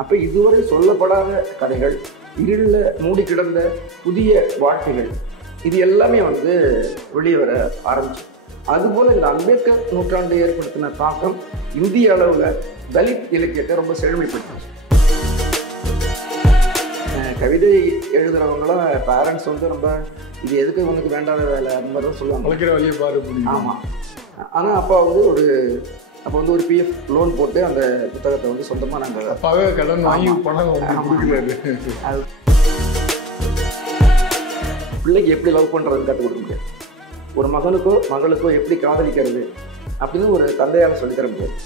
அப்போ இதுவரை சொல்லப்படாத கதைகள், இருளில் மூடி கிடந்த புதிய வாழ்க்கைகள், இது எல்லாமே வந்து வெளியே வர ஆரம்பிச்சு. அதுபோல் இந்த அம்பேத்கர் நூற்றாண்டு ஏற்படுத்தின தாக்கம் இந்திய அளவில் தலித் இலக்கியத்தை ரொம்ப செழுமைப்படுத்துச்சு. கவிதை எழுதுறவங்களாம் பேரண்ட்ஸ் வந்து ரொம்ப இது எதுக்கு உனக்கு வேண்டாத வேலை அந்த மாதிரி தான் சொல்லுவாங்க. வளர்க்கிற வழியை பாரு. ஆமாம். ஆனால் அப்போ வந்து ஒரு பிஎஃப் லோன் போட்டு அந்த புத்தகத்தை வந்து சொந்தமாக நாங்கள் அப்பாவே கடன் வாங்கி பணம் கொடுக்குறாரு. அது பிள்ளைக்கு எப்படி லவ் பண்ணுறதுன்னு கற்றுக் கொடுக்க முடியாது. ஒரு மகனுக்கோ மகளுக்கோ எப்படி காதலிக்கிறது அப்படின்னு ஒரு தந்தையால் சொல்லித்தர முடியாது.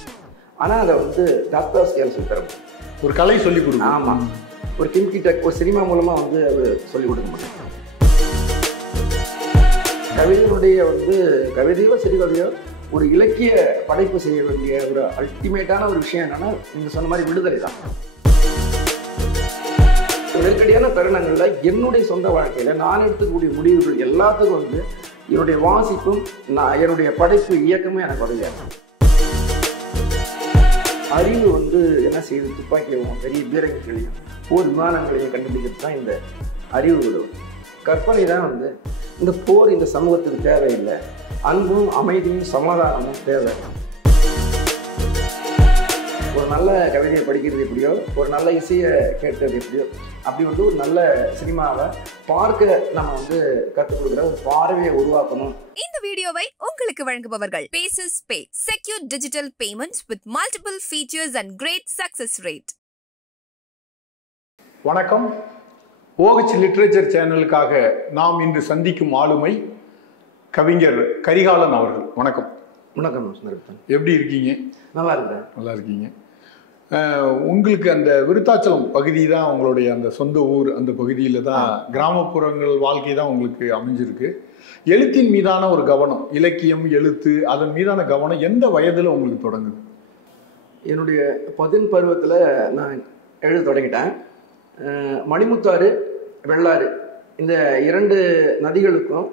ஆனால் அதை வந்து டாக்டர்ஸ்கையால் சொல்லித்தர முடியும். ஒரு கலை சொல்லிக் கொடுக்கும். ஆமாம். ஒரு கிம்கிட்ட ஒரு சினிமா மூலமாக வந்து அது சொல்லிக் கொடுக்க முடியும். கவிதையினுடைய வந்து கவிதையோ சிறுகதையோ ஒரு இலக்கிய படைப்பு செய்ய வேண்டிய ஒரு அல்டிமேட்டான ஒரு விஷயம் என்னன்னா, நீங்கள் சொன்ன மாதிரி விடுதலை தான். நெருக்கடியான தருணங்களில் என்னுடைய சொந்த வாழ்க்கையில் நான் எடுத்துக்கூடிய முடிவுகள் எல்லாத்துக்கும் வந்து என்னுடைய வாசிப்பும் என்னுடைய படைப்பு இயக்கமே எனக்கு உதவியாகும். அறிவு வந்து என்ன செய்யுது, துப்பாக்கியும் பெரிய பீரங்கிகளையும் போர் விமானங்களையும் கண்டுபிடிக்கிறது தான் இந்த அறிவு உதவும். கற்பனை தான் வந்து இந்த போர் இந்த சமூகத்துக்கு தேவையில்லை, அன்பும் அமைதியும் சமாதானமும் தேவை. ஒரு நல்ல கவிதையை படிக்கிறது எப்படியோ, ஒரு நல்ல இசையை கேட்கறது எப்படியோ, அப்படி வந்து ஒரு நல்ல சினிமாவை பார்க்க நம்ம வந்து கற்றுக் கொடுக்குற ஒரு பார்வையை உருவாக்கணும். இந்த வீடியோவை உங்களுக்கு வழங்குபவர்கள் Paces Pay, secure digital payments with multiple features and great success rate. வணக்கம். OH லிட்ரேச்சர் சேனலுக்காக நாம் இன்று சந்திக்கும் ஆளுமை கவிஞர் கரிகாலன் அவர்கள். வணக்கம். வணக்கம் சுந்தரப்பன். எப்படி இருக்கீங்க? நல்லா இருக்கிறேன். நல்லா இருக்கீங்க. உங்களுக்கு அந்த விருத்தாச்சலம் பகுதி தான் உங்களுடைய அந்த சொந்த ஊர். அந்த பகுதியில் தான் கிராமப்புறங்கள் வாழ்க்கை தான் உங்களுக்கு அமைஞ்சிருக்கு. எழுத்தின் மீதான ஒரு கவனம், இலக்கியம் எழுத்து அதன் மீதான கவனம் எந்த வயதில் உங்களுக்கு தொடங்குது? என்னுடைய 10 பருவத்தில் நான் எழுத தொடங்கிட்டேன். மணிமுத்தாறு, வெள்ளாறு இந்த 2 நதிகளுக்கும்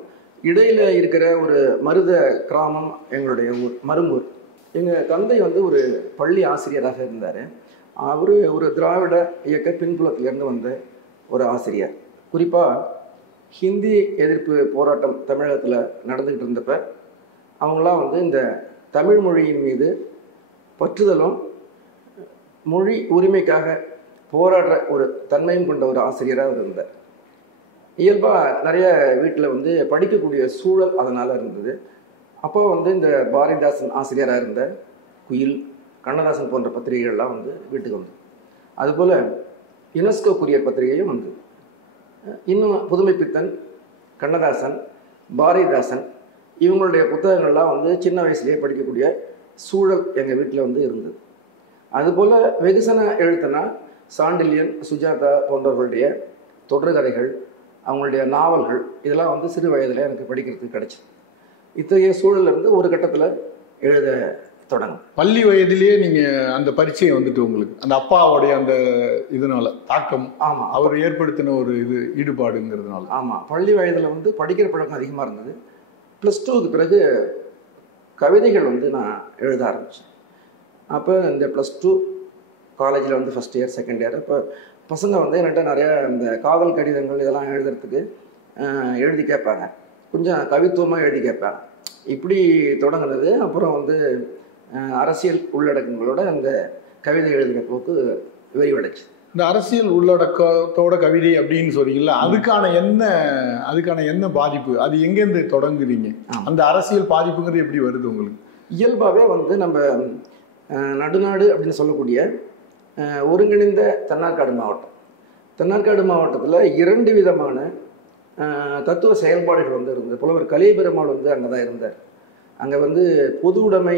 இடையில் இருக்கிற ஒரு மருத கிராமம் எங்களுடைய ஊர், மருங்கூர். எங்கள் தந்தை வந்து ஒரு பள்ளி ஆசிரியராக இருந்தார். அவர் ஒரு திராவிட இயக்க பின்புலத்திலேருந்து வந்த ஒரு ஆசிரியர். குறிப்பாக ஹிந்தி எதிர்ப்பு போராட்டம் தமிழகத்தில் நடந்துக்கிட்டு இருந்தப்ப அவங்களாம் வந்து இந்த தமிழ் மொழியின் மீது பற்றுதலும் மொழி உரிமைக்காக போராடுற ஒரு தன்மையும் கொண்ட ஒரு ஆசிரியராக அவர் இருந்தார். இயல்பாக நிறைய வீட்டில் வந்து படிக்கக்கூடிய சூழல் அதனால் இருந்தது. அப்போ வந்து இந்த பாரதிதாசன் ஆசிரியராக இருந்த குயில், கண்ணதாசன் போன்ற பத்திரிகைகள்லாம் வந்து வீட்டுக்கு வந்து, அதுபோல் யுனெஸ்கோ கூரியர் பத்திரிகையும் வந்து, இன்னும் புதுமைப்பித்தன், கண்ணதாசன், பாரதிதாசன் இவங்களுடைய புத்தகங்கள்லாம் வந்து சின்ன வயசுலேயே படிக்கக்கூடிய சூழல் எங்கள் வீட்டில் வந்து இருந்தது. அதுபோல் வெகுசன எழுத்துனா சாண்டில்யன், சுஜாதா போன்றவர்களுடைய தொடர்கதைகள், அவங்களுடைய நாவல்கள் இதெல்லாம் வந்து சிறு வயதில் எனக்கு படிக்கிறதுக்கு கிடைச்சிது. இத்தகைய சூழலிருந்து ஒரு கட்டத்தில் எழுத தொடங்கும். பள்ளி வயதிலேயே நீங்கள் அந்த பரிச்சயம் வந்துட்டு உங்களுக்கு அந்த அப்பாவுடைய அந்த இதனால தாக்கம், ஆமாம், அவர் ஏற்படுத்தின ஒரு இது ஈடுபாடுங்கிறதுனால. ஆமாம், பள்ளி வயதில் வந்து படிக்கிற பழக்கம் அதிகமாக இருந்தது. +2க்கு பிறகு கவிதைகள் வந்து நான் எழுத ஆரம்பித்தேன். அப்போ இந்த +2 காலேஜில் வந்து ஃபஸ்ட் இயர் செகண்ட் இயர் அப்போ பசங்க வந்து என்கிட்ட நிறையா இந்த காதல் கடிதங்கள் இதெல்லாம் எழுதுறதுக்கு எழுதி கேட்பாங்க. கொஞ்சம் கவித்துவமாக எழுதி கேட்பாங்க. இப்படி தொடங்கினது. அப்புறம் வந்து அரசியல் உள்ளடக்கங்களோட அந்த கவிதை எழுதுகிற போக்கு விரிவடைச்சு. இந்த அரசியல் உள்ளடக்கத்தோட கவிதை அப்படின்னு சொல்றீங்கல்ல, அதுக்கான என்ன பாதிப்பு, அது எங்கேருந்து தொடங்குறீங்க? அந்த அரசியல் பாதிப்புங்கிறது எப்படி வருது உங்களுக்கு? இயல்பாகவே வந்து நம்ம நடுநாடு அப்படின்னு சொல்லக்கூடிய ஒருங்கிணைந்த தென்னார்காடு மாவட்டத்தில் 2 விதமான தத்துவ செயல்பாடுகள் வந்து இருந்தது. புலவர் கலியபெருமாள் வந்து அங்கே தான் இருந்தார். அங்கே வந்து பொது உடைமை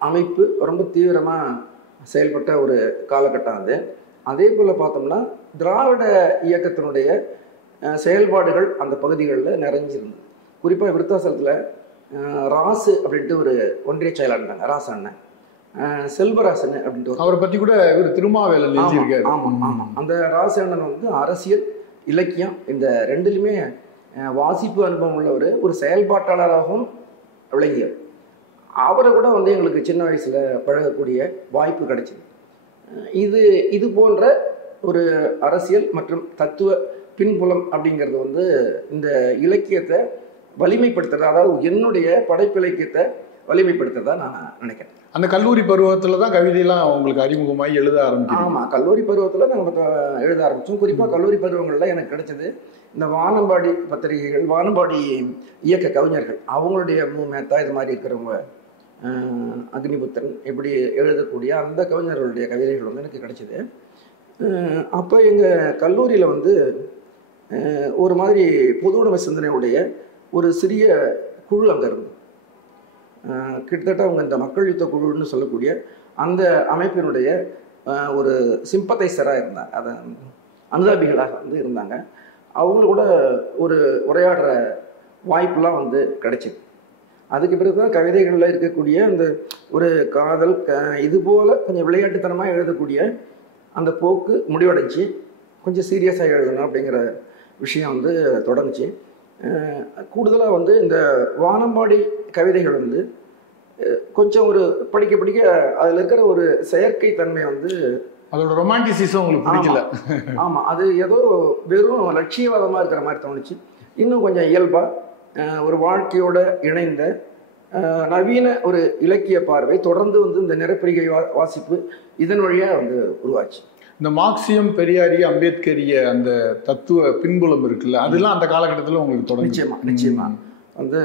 அமைப்பு ரொம்ப தீவிரமாக செயல்பட்ட ஒரு காலகட்டம் அது. அதே போல் பார்த்தோம்னா திராவிட இயக்கத்தினுடைய செயல்பாடுகள் அந்த பகுதிகளில் நிறைஞ்சிருந்தது. குறிப்பாக விருத்தாசலத்தில் ராசு அப்படின்ட்டு ஒரு ஒன்றிய செயலாளர் இருந்தாங்க, ராசு அண்ணன், செல்வராசன் அப்படின்ட்டு. அவரை பற்றி கூட இவர் திருமாவேலன் எழுதியிருக்காரு. ஆமாம். அந்த ராசு அண்ணன் வந்து அரசியல், இலக்கியம் இந்த 2லுமே வாசிப்பு அனுபவம் உள்ளவர், ஒரு செயல்பாட்டாளராகவும் விளங்கியவர். அவரை கூட வந்து எங்களுக்கு சின்ன வயசில் பழகக்கூடிய வாய்ப்பு கிடைச்சிது. இது போன்ற ஒரு அரசியல் மற்றும் தத்துவ பின்புலம் அப்படிங்கிறது வந்து இந்த இலக்கியத்தை வலிமைப்படுத்துறது, அதாவது என்னுடைய படைப்பு இலக்கியத்தை வலிமைப்படுத்துறதா நான் நினைக்கிறேன். அந்த கல்லூரி பருவத்துல தான் கவிதையெல்லாம் உங்களுக்கு அறிமுகமாகி எழுத ஆரம்பிச்சோம். ஆமாம், கல்லூரி பருவத்தில் நாங்கள் எழுத ஆரம்பித்தோம். குறிப்பாக கல்லூரி பருவங்களில் எனக்கு கிடைச்சது இந்த வானம்பாடி பத்திரிகைகள், வானம்பாடி இயக்க கவிஞர்கள், அவங்களுடைய மேத்தா இது மாதிரி இருக்கிறவங்க, அக்னிபுத்தன் இப்படி எழுதக்கூடிய அந்த கவிஞர்களுடைய கவிதைகள் வந்து எனக்கு கிடைச்சிது. அப்போ எங்கள் கல்லூரியில் வந்து ஒரு மாதிரி பொது உடைமை சிந்தனையுடைய ஒரு சிறிய குழு அங்கே இருந்தது. கிட்டத்தட்ட அவங்க இந்த மக்கள் யுத்த குழுன்னு சொல்லக்கூடிய அந்த அமைப்பினுடைய ஒரு சிம்பத்தைசராக இருந்தாங்க, அதை அனுதாபிகளாக வந்து இருந்தாங்க. அவங்களோட ஒரு உரையாடுற வாய்ப்பெலாம் வந்து கிடைச்சிது. அதுக்கு பிறகு தான் கவிதைகளில் இருக்கக்கூடிய அந்த ஒரு காதல் இது போல் கொஞ்சம் விளையாட்டுத்தனமாக எழுதக்கூடிய அந்த போக்கு முடிவடைஞ்சு கொஞ்சம் சீரியஸாக எழுதணும் அப்படிங்கிற விஷயம் வந்து தொடங்குச்சு. கூடுதலாக வந்து இந்த வானம்பாடி கவிதைகள் வந்து கொஞ்சம் ஒரு படிக்க படிக்க அதில் இருக்கிற ஒரு செயற்கை தன்மை வந்து, அதோட ரொமான்டிசிசம் உங்களுக்கு பிடிக்கல. ஆமாம், அது ஏதோ வெறும் லட்சியவாதமாக இருக்கிற மாதிரி தோணுச்சு. இன்னும் கொஞ்சம் இயல்பாக ஒரு வாழ்க்கையோட இணைந்த நவீன ஒரு இலக்கிய பார்வை தொடர்ந்து வந்து இந்த நிறப்பிரிகை வாசிப்பு இதன் வழியாக வந்து உருவாச்சு. இந்த மார்க்சியம், பெரியாரிய, அம்பேத்கரிய அந்த தத்துவ பின்புலம் இருக்குல்ல, அதெல்லாம் அந்த காலகட்டத்தில் உங்களுக்கு தொடர்ந்து நிச்சயமா வந்து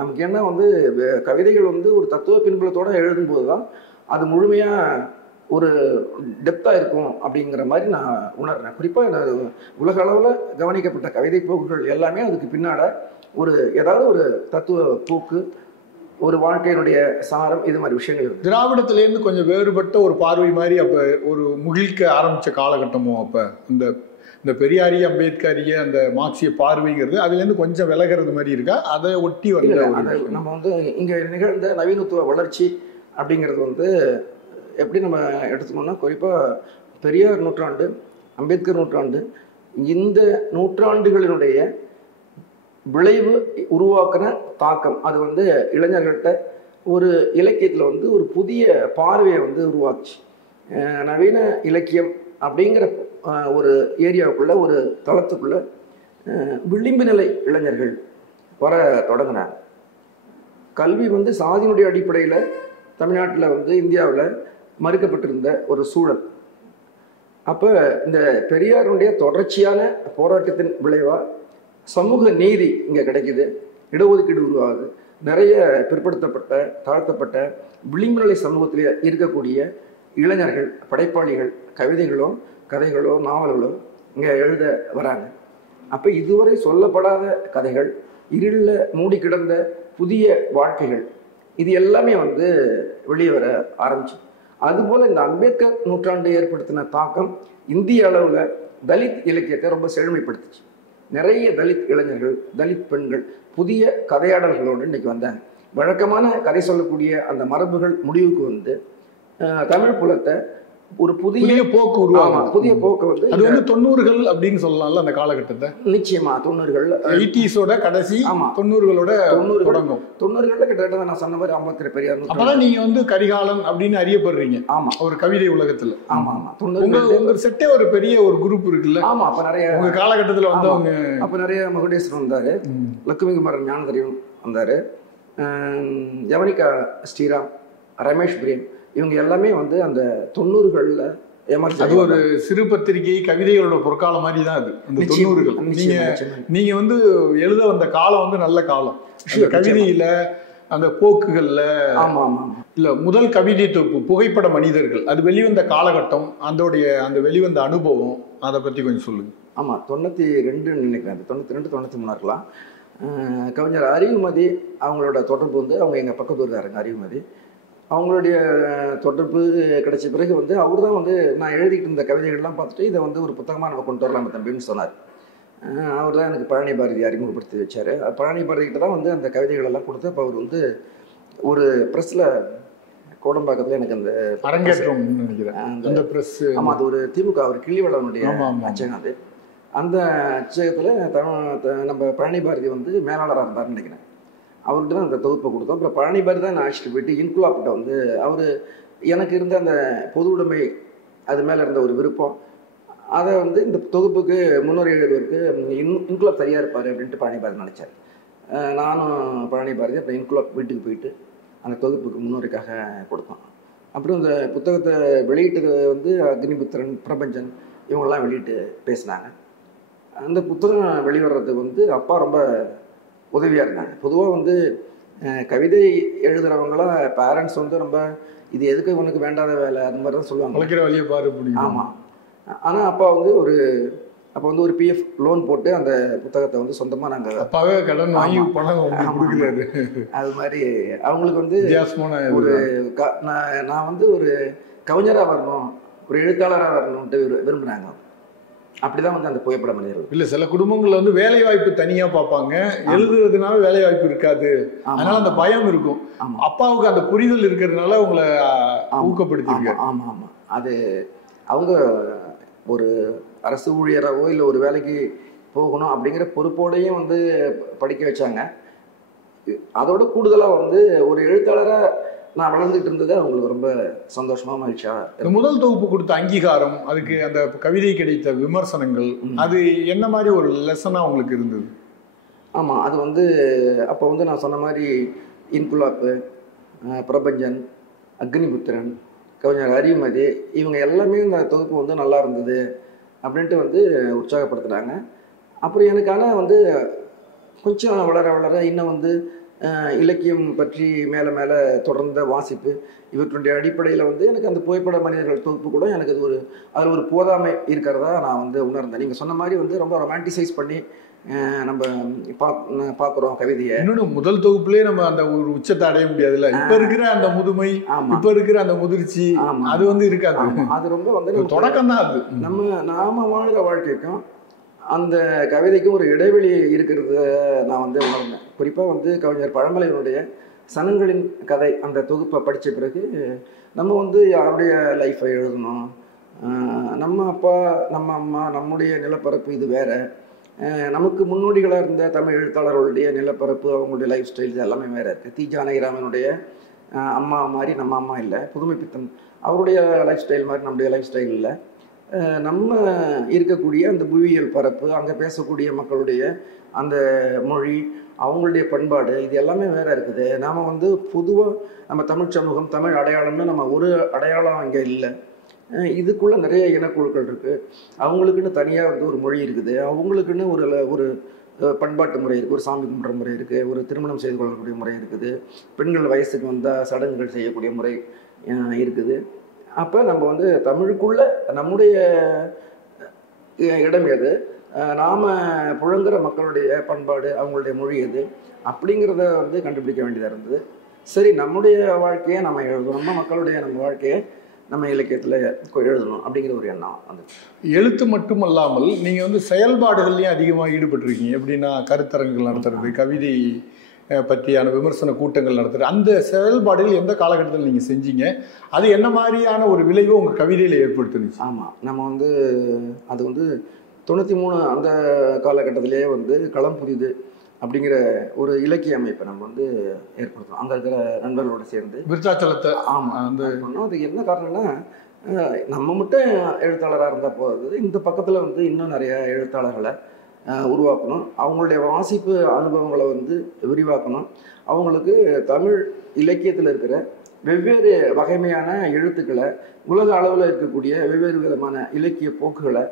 நமக்கு என்ன வந்து கவிதைகள் வந்து ஒரு தத்துவ பின்புலத்தோடு எழுதும்போது தான் அது முழுமையாக ஒரு டெப்த்தாக இருக்கும் அப்படிங்கிற மாதிரி நான் உணர்றேன். குறிப்பாக உலக அளவில் கவனிக்கப்பட்ட கவிதை போக்குகள் எல்லாமே அதுக்கு பின்னாட ஒரு ஏதாவது ஒரு தத்துவ போக்கு, ஒரு வாழ்க்கையினுடைய சாரம், இது மாதிரி விஷயங்கள் இருக்கு. திராவிடத்திலேருந்து கொஞ்சம் வேறுபட்ட ஒரு பார்வை மாதிரி அப்போ ஒரு முகிழ்க்க ஆரம்பித்த காலகட்டமும் அப்போ இந்த பெரியாரிய, அம்பேத்கரிய அந்த மார்க்சிய பார்வைங்கிறது அதுலேருந்து கொஞ்சம் விலகிறது மாதிரி இருக்கா? அதை ஒட்டி வந்து நம்ம வந்து இங்கே நிகழ்ந்த நவீனத்துவ வளர்ச்சி அப்படிங்கிறது வந்து எப்படி நம்ம எடுத்துக்கணும்னா, குறிப்பாக பெரியார் நூற்றாண்டு, அம்பேத்கர் நூற்றாண்டு, இந்த நூற்றாண்டுகளினுடைய விளைவு உருவாக்குன தாக்கம் அது வந்து இளைஞர்கள்ட்ட ஒரு இலக்கியத்தில் வந்து ஒரு புதிய பார்வையை வந்து உருவாக்குச்சு. நவீன இலக்கியம் அப்படிங்கிற ஒரு ஏரியாவுக்குள்ள, ஒரு தளத்துக்குள்ள விளிம்பு நிலை இளைஞர்கள் வர தொடங்கினாங்க. கல்வி வந்து சாதியினுடைய அடிப்படையில் தமிழ்நாட்டில் வந்து இந்தியாவில் மறுக்கப்பட்டிருந்த ஒரு சூழல். அப்போ இந்த பெரியாருடைய தொடர்ச்சியான போராட்டத்தின் விளைவாக சமூக நீதி இங்கே கிடைக்குது, இடஒதுக்கீடு உருவாகுது. நிறைய பிற்படுத்தப்பட்ட, தாழ்த்தப்பட்ட விளிம்பு நிலை சமூகத்தில் இருக்கக்கூடிய இளைஞர்கள், படைப்பாளிகள் கவிதைகளோ கதைகளோ நாவல்களோ இங்கே எழுத வராங்க. அப்போ இதுவரை சொல்லப்படாத கதைகள், இருளில் மூடி கிடந்த புதிய வாழ்க்கைகள், இது எல்லாமே வந்து வெளியே வர ஆரம்பிச்சு. அதுபோல் இந்த அம்பேத்கர் நூற்றாண்டு ஏற்படுத்தின தாக்கம் இந்திய அளவில் தலித் இலக்கியத்தை ரொம்ப செழுமைப்படுத்துச்சு. நிறைய தலித் இளைஞர்கள், தலித் பெண்கள் புதிய கதையாடல்களோடு இன்றைக்கி வந்தாங்க. வழக்கமான கதை சொல்லக்கூடிய அந்த மரபுகள் முடிவுக்கு வந்து தமிழ் புலத்தை ஒரு புதிய போக்கு உருவாகும். புதிய போக்கு வந்து அது வந்து 90கள் அப்படின்னு சொல்லலாம்ல அந்த காலகட்டத்தை. நிச்சயமா 90கள், 80s கடைசி, 90களோட தொடங்கும். 90களில் கிட்டத்தட்ட நான் சொன்ன மாதிரி அம்பேத்கர், பெரியார். அப்பதான் நீங்க வந்து கரிகாலன் அப்படின்னு அறியப்படுறீங்க. ஆமா, ஒரு கவிதை உலகத்துல. ஆமா ஆமா, உங்க செட்டே ஒரு பெரிய ஒரு குரூப் இருக்குல்ல. ஆமா, அப்ப நிறைய உங்க காலகட்டத்தில் வந்தவங்க. அப்ப நிறைய மகுடேஸ்வரன் வந்தாரு, லட்சுமி குமாரன் ஞானதரியம் வந்தாரு, யவனிகா ஸ்ரீராம், ரமேஷ் பிரேம், இவங்க எல்லாமே வந்து அந்த 90களில் அது ஒரு சிறு பத்திரிகை கவிதைகளோட பொற்காலம் மாதிரி தான் அது அந்த 90கள். நீங்க வந்து எழுத வந்த காலம் வந்து நல்ல காலம். கவிதையில அந்த போக்குகள்ல இல்ல முதல் கவிதை தொகுப்பு புகைப்பட மனிதர்கள் அது வெளிவந்த காலகட்டம், அந்த வெளிவந்த அனுபவம், அதை பத்தி கொஞ்சம் சொல்லுங்க. ஆமா, 92 நினைக்கிறேன், 92 93 இருக்கலாம். கவிஞர் அறிவுமதி அவங்களோட தொடர்பு வந்து, அவங்க எங்கள் பக்கத்து ஊருக்காரங்க அறிவுமதி, அவங்களுடைய தொடர்பு கிடைச்ச பிறகு வந்து அவர் தான் வந்து நான் எழுதிட்டு இருந்த கவிதைகள்லாம் பார்த்துட்டு இதை வந்து ஒரு புத்தகமாக நம்ம கொண்டு வரலாம் தம்பின்னு சொன்னார். அவர் தான் எனக்கு பழனி பாரதி அறிமுகப்படுத்தி வச்சார். பழனி பாரதிக்கிட்ட தான் வந்து அந்த கவிதைகளெல்லாம் கொடுத்து அப்போ அவர் வந்து ஒரு ப்ரெஸ்ஸில் கோடம்பாக்கத்தில் எனக்கு அந்த அரங்கேற்றம் நினைக்கிறேன் அந்த ப்ரெஸ். ஆமாம், அது ஒரு திமுக ஒரு கிள்ளிவளவனுடைய அச்சகம். அது அந்த அச்சகத்தில் நம்ம பழனி பாரதி வந்து மேலாளராக இருந்தார்னு நினைக்கிறேன். அவர்கிட்ட தான் அந்த தொகுப்பை கொடுத்தோம். அப்புறம் பழனி பாரதி தான் நான் அழைச்சிட்டு போயிட்டு இன்குலாப்கிட்ட வந்து அவர் எனக்கு இருந்த அந்த பொது உடைமை அது மேலே இருந்த ஒரு விருப்பம். அதை வந்து இந்த தொகுப்புக்கு முன்னுரை எழுதுவதற்கு இன்குலாப் சரியாக இருப்பார் அப்படின்ட்டு பழனி பாரதி நினச்சார். நானும் பழனி பாரதி அப்புறம் இன்குலாப் வீட்டுக்கு போயிட்டு அந்த தொகுப்புக்கு முன்னுரைக்காக கொடுத்தோம். அப்புறம் இந்த புத்தகத்தை வெளியிட்டது வந்து அக்னிபுத்திரன், பிரபஞ்சன் இவங்கெல்லாம் வெளியிட்டு பேசினாங்க. அந்த புத்தகம் வெளிவர்றதுக்கு வந்து அப்பா ரொம்ப உதவியாக இருந்தாங்க. பொதுவாக வந்து கவிதை எழுதுகிறவங்களாம் பேரண்ட்ஸ் வந்து ரொம்ப இது எதுக்கு உனக்கு வேண்டாத வேலை அந்த மாதிரி தான் சொல்லுவாங்க. ஆமாம். ஆனால் அப்பா வந்து அப்போ வந்து ஒரு பிஎஃப் லோன் போட்டு அந்த புத்தகத்தை வந்து சொந்தமாக நாங்கள் அப்பாவே கடன் வாங்கி பணம் கொடுக்குறாரு. அது மாதிரி அவங்களுக்கு வந்து ஒரு நான் வந்து ஒரு கவிஞராக வரணும், ஒரு எழுத்தாளராக வரணும்ட்டு விரும்புகிறாங்க. அப்படிதான் வந்து அந்த புகைப்பட மனிதர்கள். இல்ல சில குடும்பங்கள்ல வந்து வேலை வாய்ப்பு தனியா பார்ப்பாங்க, எழுதுறதுனால வேலை வாய்ப்பு இருக்காது, அதனால அந்த பயம் இருக்கும். அப்பாவுக்கு அந்த புரிதல் இருக்கிறதுனால உங்களை ஊக்கப்படுத்திருக்காங்க. ஆமா ஆமா. அது அவங்க ஒரு அரசு ஊழியராகவோ இல்லை ஒரு வேலைக்கு போகணும் அப்படிங்கிற பொறுப்போடையும் வந்து படிக்க வச்சாங்க. அதோட கூடுதலாக வந்து ஒரு எழுத்தாளராக நான் வளர்ந்துட்டு இருந்தது அவங்களுக்கு ரொம்ப சந்தோஷமா மகிழ்ச்சியா. முதல் தொகுப்பு கொடுத்த அங்கீகாரம், அதுக்கு அந்த கவிதை கிடைத்த விமர்சனங்கள், அது என்ன மாதிரி ஒரு லெசனா உங்களுக்கு இருந்தது? ஆமா, அது வந்து அப்போ வந்து நான் சொன்ன மாதிரி இன்குலாப்பு, பிரபஞ்சன், அக்னிபுத்திரன், கவிஞர் அறிவுமதி இவங்க எல்லாமே இந்த தொகுப்பு வந்து நல்லா இருந்தது அப்படின்ட்டு வந்து உற்சாகப்படுத்துனாங்க. அப்புறம் எனக்கான வந்து கொஞ்சம் வளர வளர இன்னும் வந்து இலக்கியம் பற்றி மேலே மேலே தொடர்ந்த வாசிப்பு இவற்றுடைய அடிப்படையில் வந்து எனக்கு அந்த புகைப்பட மனிதர்கள் தொகுப்பு கூட எனக்கு அது அதில் ஒரு போதாமை இருக்கிறதா நான் வந்து உணர்ந்தேன். நீங்கள் சொன்ன மாதிரி வந்து ரொம்ப ரொமான்டிசைஸ் பண்ணி நம்ம பார்க்குறோம் கவிதையை. இன்னொன்று முதல் தொகுப்புலேயே நம்ம அந்த ஒரு உச்சத்தை அடைய முடியாதுல்ல. இப்போ இருக்கிற அந்த முதுமை, இப்போ இருக்கிற அந்த முதிர்ச்சி அது வந்து இருக்காது. அது ரொம்ப வந்து தொடக்கம் தான். அது நாம வாழ்கிற வாழ்க்கைக்கும் அந்த கவிதைக்கும் ஒரு இடைவெளி இருக்கிறத நான் வந்து உணர்ந்தேன். குறிப்பாக வந்து கவிஞர் பழமலைவனுடைய சனங்களின் கதை அந்த தொகுப்பை படித்த பிறகு நம்ம வந்து யாருடைய லைஃப்பை எழுதணும், நம்ம அப்பா நம்ம அம்மா நம்முடைய நிலப்பரப்பு இது வேற, நமக்கு முன்னோடிகளாக இருந்த தமிழ் எழுத்தாளர்களுடைய நிலப்பரப்பு அவங்களுடைய லைஃப் ஸ்டைல் எல்லாமே வேற இருக்குது. தி ஜானகிராமனுடைய அம்மா மாதிரி நம்ம அம்மா இல்லை, புதுமைப்பித்தன் அவருடைய லைஃப் ஸ்டைல் மாதிரி நம்முடைய லைஃப் ஸ்டைல் இல்லை. நம்ம இருக்கக்கூடிய அந்த புவியியல் பரப்பு, அங்கே பேசக்கூடிய மக்களுடைய அந்த மொழி, அவங்களுடைய பண்பாடு இது எல்லாமே வேற இருக்குது. நாம் வந்து பொதுவாக நம்ம தமிழ் சமூகம், தமிழ் அடையாளம்னு நம்ம ஒரு அடையாளம் இங்கே இல்லை. இதுக்குள்ளே நிறைய இனக்குழுக்கள் இருக்குது. அவங்களுக்குன்னு தனியாக வந்து ஒரு மொழி இருக்குது, அவங்களுக்குன்னு ஒரு பண்பாட்டு முறை இருக்குது, ஒரு சாமி கும்பிட்ற முறை இருக்குது, ஒரு திருமணம் செய்து கொள்ளக்கூடிய முறை இருக்குது, பெண்கள் வயசுக்கு வந்தால் சடங்குகள் செய்யக்கூடிய முறை இருக்குது. அப்போ நம்ம வந்து தமிழுக்குள்ள நம்முடைய இடம் எது, நாம் புழங்குற மக்களுடைய பண்பாடு அவங்களுடைய மொழி எது அப்படிங்கிறத வந்து கண்டுபிடிக்க வேண்டியதாக இருந்தது. சரி, நம்முடைய வாழ்க்கையை நம்ம எழுதணும், நம்ம மக்களுடைய நம்ம வாழ்க்கையை நம்ம இலக்கியத்தில் எழுதணும் அப்படிங்கிற ஒரு எண்ணம் வந்து. எழுத்து மட்டும் அல்லாமல் நீங்கள் வந்து செயல்பாடுகள்லையும் அதிகமாக ஈடுபட்டிருக்கீங்க. எப்படின்னா கருத்தரங்குகள் நடத்துறது, கவிதை பற்றியான விமர்சன கூட்டங்கள் நடத்துறது, அந்த செயல்பாடுகள் எந்த காலகட்டத்தில் நீங்கள் செஞ்சீங்க? அது என்ன மாதிரியான ஒரு விளைவு உங்கள் கவிதையில் ஏற்படுத்துனுச்சு? ஆமாம், நம்ம வந்து அது வந்து 93 அந்த காலகட்டத்திலேயே வந்து களம் புதிது அப்படிங்கிற ஒரு இலக்கிய அமைப்பை நம்ம வந்து ஏற்படுத்தணும். அங்கே இருக்கிற நண்பர்களோடு சேர்ந்து விருத்தாச்சலத்தை. ஆமாம், அந்த பண்ணோம். அதுக்கு என்ன காரணம்னா, நம்ம மட்டும் எழுத்தாளராக இருந்தால் போகிறது, இந்த பக்கத்தில் வந்து இன்னும் நிறைய எழுத்தாளர்களை உருவாக்கணும், அவங்களுடைய வாசிப்பு அனுபவங்களை வந்து விரிவாக்கணும், அவங்களுக்கு தமிழ் இலக்கியத்தில் இருக்கிற வெவ்வேறு வகைமையான எழுத்துக்களை, உலக அளவில் இருக்கக்கூடிய வெவ்வேறு விதமான இலக்கிய போக்குகளை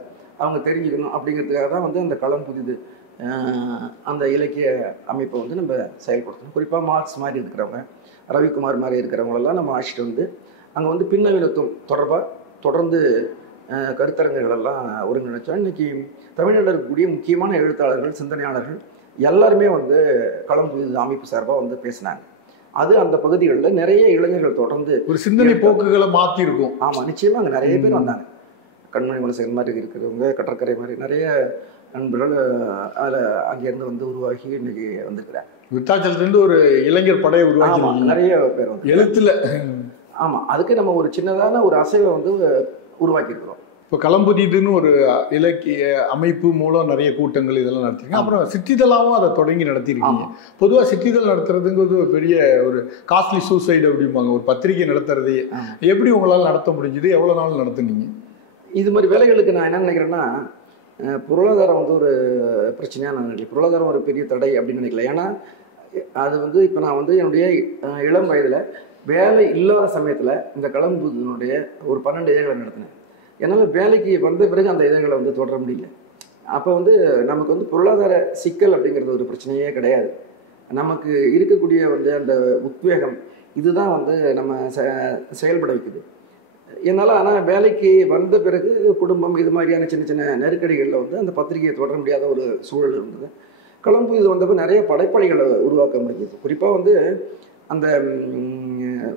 அவங்க தெரிஞ்சுக்கணும் அப்படிங்கிறதுக்காக தான் வந்து அந்த களம் புதிது அந்த இலக்கிய அமைப்பை வந்து நம்ம செயல்படுத்தணும். குறிப்பாக மார்க்ஸ் மாதிரி இருக்கிறவங்க, ரவிக்குமார் மாதிரி இருக்கிறவங்களெல்லாம் நம்ம அழைச்சிட்டு வந்து அங்கே வந்து பின்னவீனத்துவம் தொடர்பாக தொடர்ந்து கருத்தரங்குகளெல்லாம் ஒருங்கிணைச்சோம். இன்றைக்கி தமிழ்நாட்டில் இருக்கக்கூடிய முக்கியமான எழுத்தாளர்கள், சிந்தனையாளர்கள் எல்லாருமே வந்து களம் புதிது அமைப்பு சார்பாக வந்து பேசினாங்க. அது அந்த பகுதிகளில் நிறைய இளைஞர்கள் தொடர்ந்து ஒரு சிந்தனை போக்குகளை மாற்றிருக்கும். ஆமாம், நிச்சயமாக அங்கே நிறைய பேர் வந்தாங்க. கண்மணி குலசேகரன் மாதிரி இருக்கிறவங்க, கடற்கரை மாதிரி நிறைய நண்பர்கள் அதில் அங்கேருந்து வந்து உருவாகி இன்னைக்கு வந்துருக்கிறாங்க. விருத்தாச்சலத்துலேருந்து ஒரு இளைஞர் படையை உருவாக்கி நிறைய பேர் வந்து எழுத்துல. ஆமாம், அதுக்கு நம்ம ஒரு சின்னதான ஒரு அசைவை வந்து உருவாக்கியிருக்கிறோம். இப்போ களம்புதிதுன்னு ஒரு இலக்கிய அமைப்பு மூலம் நிறைய கூட்டங்கள் இதெல்லாம் நடத்திருக்கீங்க. அப்புறம் சிற்றிதழாவும் அதை தொடங்கி நடத்திருக்கீங்க. பொதுவாக சிற்றிதழ் நடத்துறதுங்கிறது ஒரு பெரிய ஒரு காஸ்ட்லி சூசைடு அப்படிம்பாங்க, ஒரு பத்திரிகை நடத்துறதே. எப்படி உங்களால் நடத்த முடிஞ்சுது? எவ்வளோ நாள் நடத்துனீங்க? இது மாதிரி வேலைகளுக்கு நான் என்ன நினைக்கிறேன்னா, பொருளாதாரம் வந்து ஒரு பிரச்சனையாக நான் நினைக்கிறேன். பொருளாதாரம் ஒரு பெரிய தடை அப்படின்னு நினைக்கல. ஏன்னா அது வந்து இப்போ நான் வந்து என்னுடைய இளம் வயதில் வேலை இல்லாத சமயத்தில் இந்த களம்புதனுடைய ஒரு 12 இதழ்களை நடத்தினேன். என்னால் வேலைக்கு வந்த பிறகு அந்த இதழ்களை வந்து தொடர முடியல. அப்போ வந்து நமக்கு வந்து பொருளாதார சிக்கல் அப்படிங்கிறது ஒரு பிரச்சனையே கிடையாது. நமக்கு இருக்கக்கூடிய வந்து அந்த உத்வேகம் இதுதான் வந்து நம்ம செயல்பட வைக்குது. என்னால் ஆனால் வேலைக்கு வந்த பிறகு குடும்பம் இது மாதிரியான சின்ன சின்ன நெருக்கடிகளில் வந்து அந்த பத்திரிகையை தொடர முடியாத ஒரு சூழல் இருந்தது. களம்பு இது வந்தப்போ நிறைய படைப்பாளிகளை உருவாக்க முடியுது. குறிப்பாக வந்து அந்த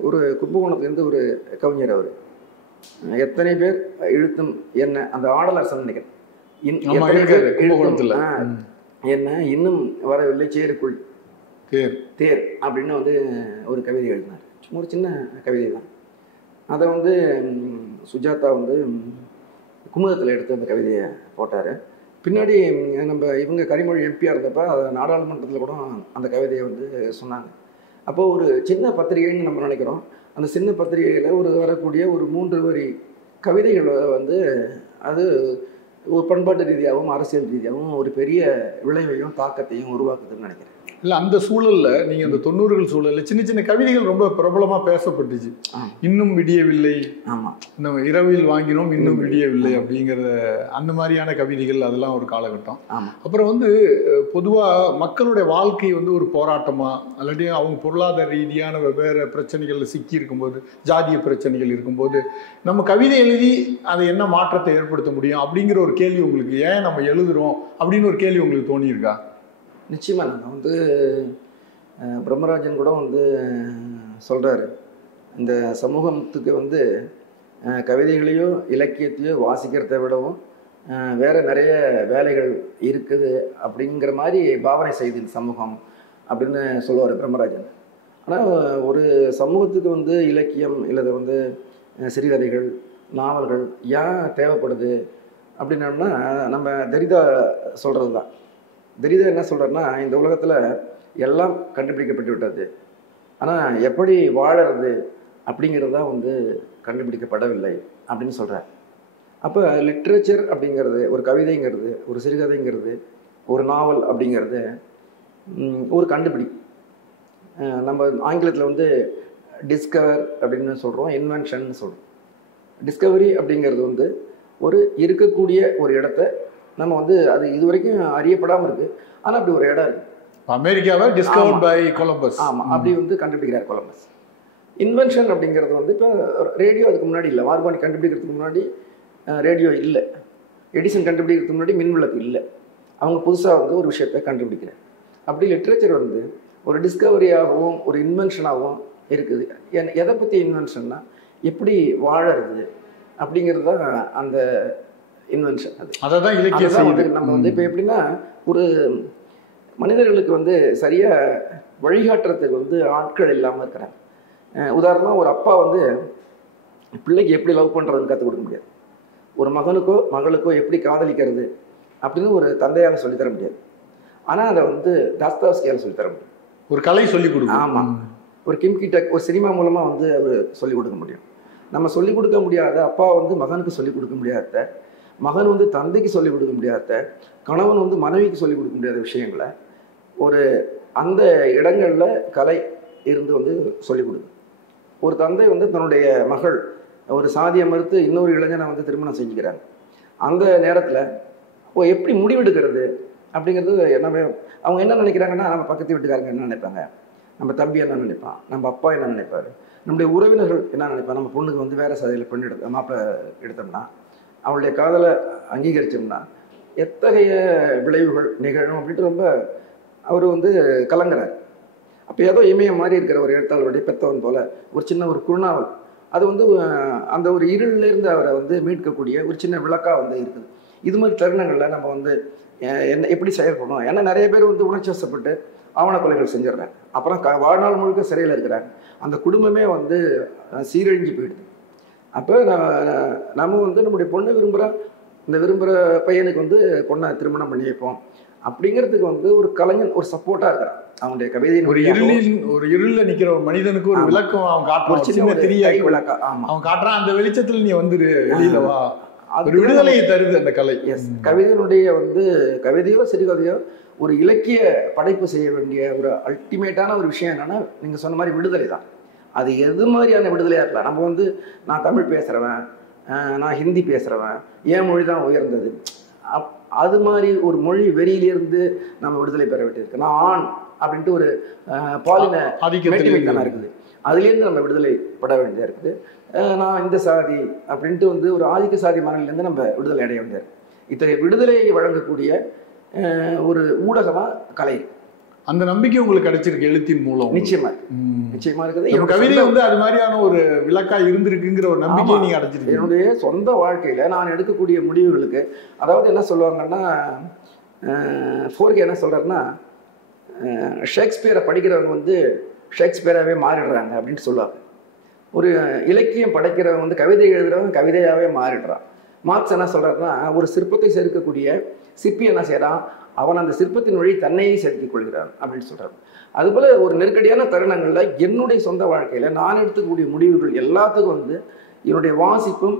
ஒரு கும்பகோணத்துலேருந்து ஒரு கவிஞர், அவர் எத்தனை பேர் இழுத்தும் என்ன அந்த ஆடலரசன் நினைக்கிறேன், என்ன இன்னும் வரவில்லை சேருக்குள் தேர் அப்படின்னு வந்து ஒரு கவிதை எழுதினார். சும்மா ஒரு சின்ன கவிதை தான். அதை வந்து சுஜாதா வந்து குமுதத்தில் எடுத்து அந்த கவிதையை போட்டார். பின்னாடி நம்ம இவங்க கரிமொழி எம்பியாக இருந்தப்போ அதை நாடாளுமன்றத்தில் கூட அந்த கவிதையை வந்து சொன்னாங்க. அப்போது ஒரு சின்ன பத்திரிகைன்னு நம்ம நினைக்கிறோம். அந்த சின்ன பத்திரிகையில் ஒரு வரக்கூடிய ஒரு 3 வரி கவிதைகளை வந்து அது ஒரு பண்பாட்டு ரீதியாகவும் அரசியல் ரீதியாகவும் ஒரு பெரிய விளைவையும் தாக்கத்தையும் உருவாக்குதுன்னு நினைக்கிறேன். இல்லை, அந்த சூழலில் நீங்கள் அந்த 90கள் சூழலில் சின்ன சின்ன கவிதைகள் ரொம்ப பிரபலமாக பேசப்பட்டுச்சு. இன்னும் விடியவில்லை, ஆமாம், நம்ம இரவில் வாங்கினோம் இன்னும் விடியவில்லை அப்படிங்கிற அந்த மாதிரியான கவிதைகள், அதெல்லாம் ஒரு காலகட்டம். அப்புறம் வந்து பொதுவாக மக்களுடைய வாழ்க்கை வந்து ஒரு போராட்டமாக, அல்லாட்டி அவங்க பொருளாதார ரீதியான வெவ்வேறு பிரச்சனைகளில் சிக்கி இருக்கும்போது, ஜாதிய பிரச்சனைகள் இருக்கும்போது நம்ம கவிதை எழுதி அதை என்ன மாற்றத்தை ஏற்படுத்த முடியும் அப்படிங்கிற ஒரு கேள்வி உங்களுக்கு, ஏன் நம்ம எழுதுகிறோம் அப்படின்னு ஒரு கேள்வி உங்களுக்கு தோணியிருக்கா? நிச்சயமாக. நாங்கள் வந்து பிரம்மராஜன் கூட வந்து சொல்கிறாரு, இந்த சமூகத்துக்கு வந்து கவிதைகளையோ இலக்கியத்தையோ வாசிக்கிறத விடவும் வேறு நிறைய வேலைகள் இருக்குது அப்படிங்கிற மாதிரி பாவனை செய்து சமூகம் அப்படின்னு சொல்லுவார் பிரம்மராஜன். ஆனால் ஒரு சமூகத்துக்கு வந்து இலக்கியம் இல்லது வந்து சிறுகதைகள், நாவல்கள் ஏன் தேவைப்படுது அப்படின்னோம்னா, நம்ம தரிதா சொல்கிறது தான். தரிதா என்ன சொல்கிறாருன்னா, இந்த உலகத்தில் எல்லாம் கண்டுபிடிக்கப்பட்டு விட்டது, ஆனால் எப்படி வாழறது அப்படிங்கிறது தான் வந்து கண்டுபிடிக்கப்படவில்லை அப்படின்னு சொல்கிறார். அப்போ லிட்ரேச்சர் அப்படிங்கிறது, ஒரு கவிதைங்கிறது, ஒரு சிறுகதைங்கிறது, ஒரு நாவல் அப்படிங்கிறது ஒரு கண்டுபிடி. நம்ம ஆங்கிலத்தில் வந்து டிஸ்கவர் அப்படின்னு சொல்கிறோம், இன்வென்ஷன் சொல்கிறோம். டிஸ்கவரி அப்படிங்கிறது வந்து ஒரு இருக்கக்கூடிய ஒரு இடத்த நம்ம வந்து அது இது வரைக்கும் அறியப்படாமல் இருக்குது, ஆனால் அப்படி ஒரு இடம் இருக்குது. அமெரிக்காவை டிஸ்கவர் பை கொலம்பஸ். ஆமாம், அப்படி வந்து கண்டுபிடிக்கிறார் கொலம்பஸ். இன்வென்ஷன் அப்படிங்கிறது வந்து இப்போ ரேடியோ அதுக்கு முன்னாடி இல்லை, மார்கோனி கண்டுபிடிக்கிறதுக்கு முன்னாடி ரேடியோ இல்லை, எடிசன் கண்டுபிடிக்கிறதுக்கு முன்னாடி மின்விளக்கு இல்லை. அவங்க புதுசாக வந்து ஒரு விஷயத்தை கண்டுபிடிக்கிறார். அப்படி லிட்ரேச்சர் வந்து ஒரு டிஸ்கவரியாகவும் ஒரு இன்வென்ஷனாகவும் இருக்குது. எதை பற்றி இன்வென்ஷன்னா, எப்படி வாழறது அப்படிங்கிறது தான் அந்த இன்வென்ஷன். அதுதான் இலக்கியம். நம்ம வந்து இப்போ எப்படின்னா, ஒரு மனிதர்களுக்கு வந்து சரியாக வழிகாட்டுறதுக்கு வந்து ஆட்கள் இல்லாமல் இருக்கிறாங்க. உதாரணமாக, ஒரு அப்பா வந்து பிள்ளைக்கு எப்படி லவ் பண்ணுறதுன்னு கற்றுக் கொடுக்க முடியாது. ஒரு மகனுக்கோ மகளுக்கோ எப்படி காதலிக்கிறது அப்படின்னு ஒரு தந்தையால் சொல்லித்தர முடியாது. ஆனால் அதை வந்து தாஸ்தாவ்ஸ்கியால் சொல்லித்தர முடியும். ஒரு கலை சொல்லிக் கொடுக்கும். ஆமாம், ஒரு கிம்கிட்ட ஒரு சினிமா மூலமாக வந்து அவர் சொல்லிக் கொடுக்க முடியும். நம்ம சொல்லிக் கொடுக்க முடியாத, அப்பா வந்து மகனுக்கு சொல்லிக் கொடுக்க முடியாத, மகன் வந்து தந்தைக்கு சொல்லிக் கொடுக்க முடியாத, கணவன் வந்து மனைவிக்கு சொல்லிக் கொடுக்க முடியாத விஷயங்களை ஒரு அந்த இடங்களில் கலை இருந்து வந்து சொல்லிக் கொடுக்கும். ஒரு தந்தை வந்து தன்னுடைய மகள் ஒரு சாதியை மறுத்து இன்னொரு இளைஞனை வந்து திருமணம் செஞ்சுக்கிறாங்க. அந்த நேரத்தில் எப்படி முடிவெடுக்கிறது அப்படிங்கிறது எல்லாமே அவங்க என்ன நினைக்கிறாங்கன்னா, நம்ம பக்கத்து வீட்டுக்காரங்க என்ன நினைப்பாங்க, நம்ம தம்பி என்ன நினைப்பான், நம்ம அப்பா என்ன நினைப்பார், நம்முடைய உறவினர்கள் என்ன நினைப்பாங்க, நம்ம பொண்ணுக்கு வந்து வேறு சாதியில் பெண் மாப்பிள்ளை எடுத்தோம்னா, அவளுடைய காதலை அங்கீகரித்தோம்னா எத்தகைய விளைவுகள் நிகழும் அப்படின்ட்டு ரொம்ப அவர் வந்து கலங்குறார். அப்போ ஏதோ இமயம் மாதிரி இருக்கிற ஒரு எழுத்தாளருடைய பெத்தவன் போல் ஒரு சின்ன ஒரு குறுநாவல், அது வந்து அந்த ஒரு இருளிலேருந்து அவரை வந்து மீட்கக்கூடிய ஒரு சின்ன விளக்காக வந்து இருக்குது. இது மாதிரி தருணங்களில் நம்ம வந்து என்ன எப்படி செயல்படணும். ஏன்னா நிறைய பேர் வந்து உணர்ச்சி வசப்பட்டு ஆவண கொலைகள் செஞ்சிடறாங்க, அப்புறம் வாழ்நாள் முழுக்க சிறையில் இருக்கிறாங்க, அந்த குடும்பமே வந்து சீரழிஞ்சு போயிடுது. அப்போ நம்ம வந்து நம்முடைய பொண்ணு விரும்புகிற பையனுக்கு வந்து பொண்ணை திருமணம் பண்ணி வைப்போம் அப்படிங்கிறதுக்கு வந்து ஒரு கலைஞன் ஒரு சப்போர்ட்டாக இருக்கிறான். அவனுடைய கவிதையின் ஒரு இருளில் நிற்கிற ஒரு மனிதனுக்கு ஒரு விளக்கம் அவன் காட்டுறான், சின்ன தெரிய விளக்கம் அவன் காட்டுறான். அந்த வெளிச்சத்தில் நீ வந்துரு, வெளியில வா ஒரு விடுதலையை தருது அந்த கலை. எஸ், கவிதையினுடைய வந்து கவிதையோ சிறுகதையோ ஒரு இலக்கிய படைப்பு செய்ய வேண்டிய ஒரு அல்டிமேட்டான ஒரு விஷயம் என்னன்னா, நீங்க சொன்ன மாதிரி விடுதலை தான். அது எது மாதிரியான விடுதலையா இருக்கலாம். நம்ம வந்து நான் தமிழ் பேசுறவன், நான் ஹிந்தி பேசுறவன், என் மொழி தான் உயர்ந்தது, அது மாதிரி ஒரு மொழி வெறியிலிருந்து நம்ம விடுதலை பெற வேண்டியிருக்கு. நான் ஆண் அப்படின்ட்டு ஒரு பாலின மேட்டிமைத்தனம் இருக்குது, அதுலேருந்து நம்ம விடுதலை பட வேண்டியதாக இருக்குது. நான் இந்த சாதி அப்படின்ட்டு வந்து ஒரு ஆதிக்க சாதி மனநிலேருந்து நம்ம விடுதலை அடைய வேண்டியது. இத்தகைய விடுதலையை வழங்கக்கூடிய ஒரு ஊடகமா கலை. அந்த நம்பிக்கை உங்களுக்கு கிடைச்சிருக்கு எழுத்தின் மூலம். நிச்சயமா நிச்சயமா இருக்குது. கவிதை வந்து அது மாதிரியான ஒரு விளக்கா இருந்திருக்குங்கிற ஒரு நம்பிக்கையை நீங்க அடைச்சிருக்கீங்க. என்னுடைய சொந்த வாழ்க்கையில நான் எடுக்கக்கூடிய முடிவுகளுக்கு, அதாவது என்ன சொல்லுவாங்கன்னா, ஃபோர்கே என்ன சொல்றாருன்னா, ஷேக்ஸ்பியரை படிக்கிறவங்க வந்து ஷேக்ஸ்பியராகவே மாறிடுறாங்க அப்படின்னு சொல்லுவாங்க. ஒரு இலக்கியம் படைக்கிறவங்க வந்து கவிதை எழுதுறவங்க கவிதையாகவே மாறிடுறான். மார்க்ஸ் என்ன சொல்றாருன்னா, ஒரு சிற்பத்தை செதுக்கக்கூடிய சிற்பி என்ன செய்யறான், அவன் அந்த சிற்பத்தின் வழி தன்னையே செதுக்கிக் கொள்கிறான் அப்படின்னு சொல்றாரு. அதுபோல ஒரு நெருக்கடியான தருணங்கள்ல என்னுடைய சொந்த வாழ்க்கையில நான் எடுத்துக்கூடிய முடிவுகள் எல்லாத்துக்கும் வந்து என்னுடைய வாசிப்பும்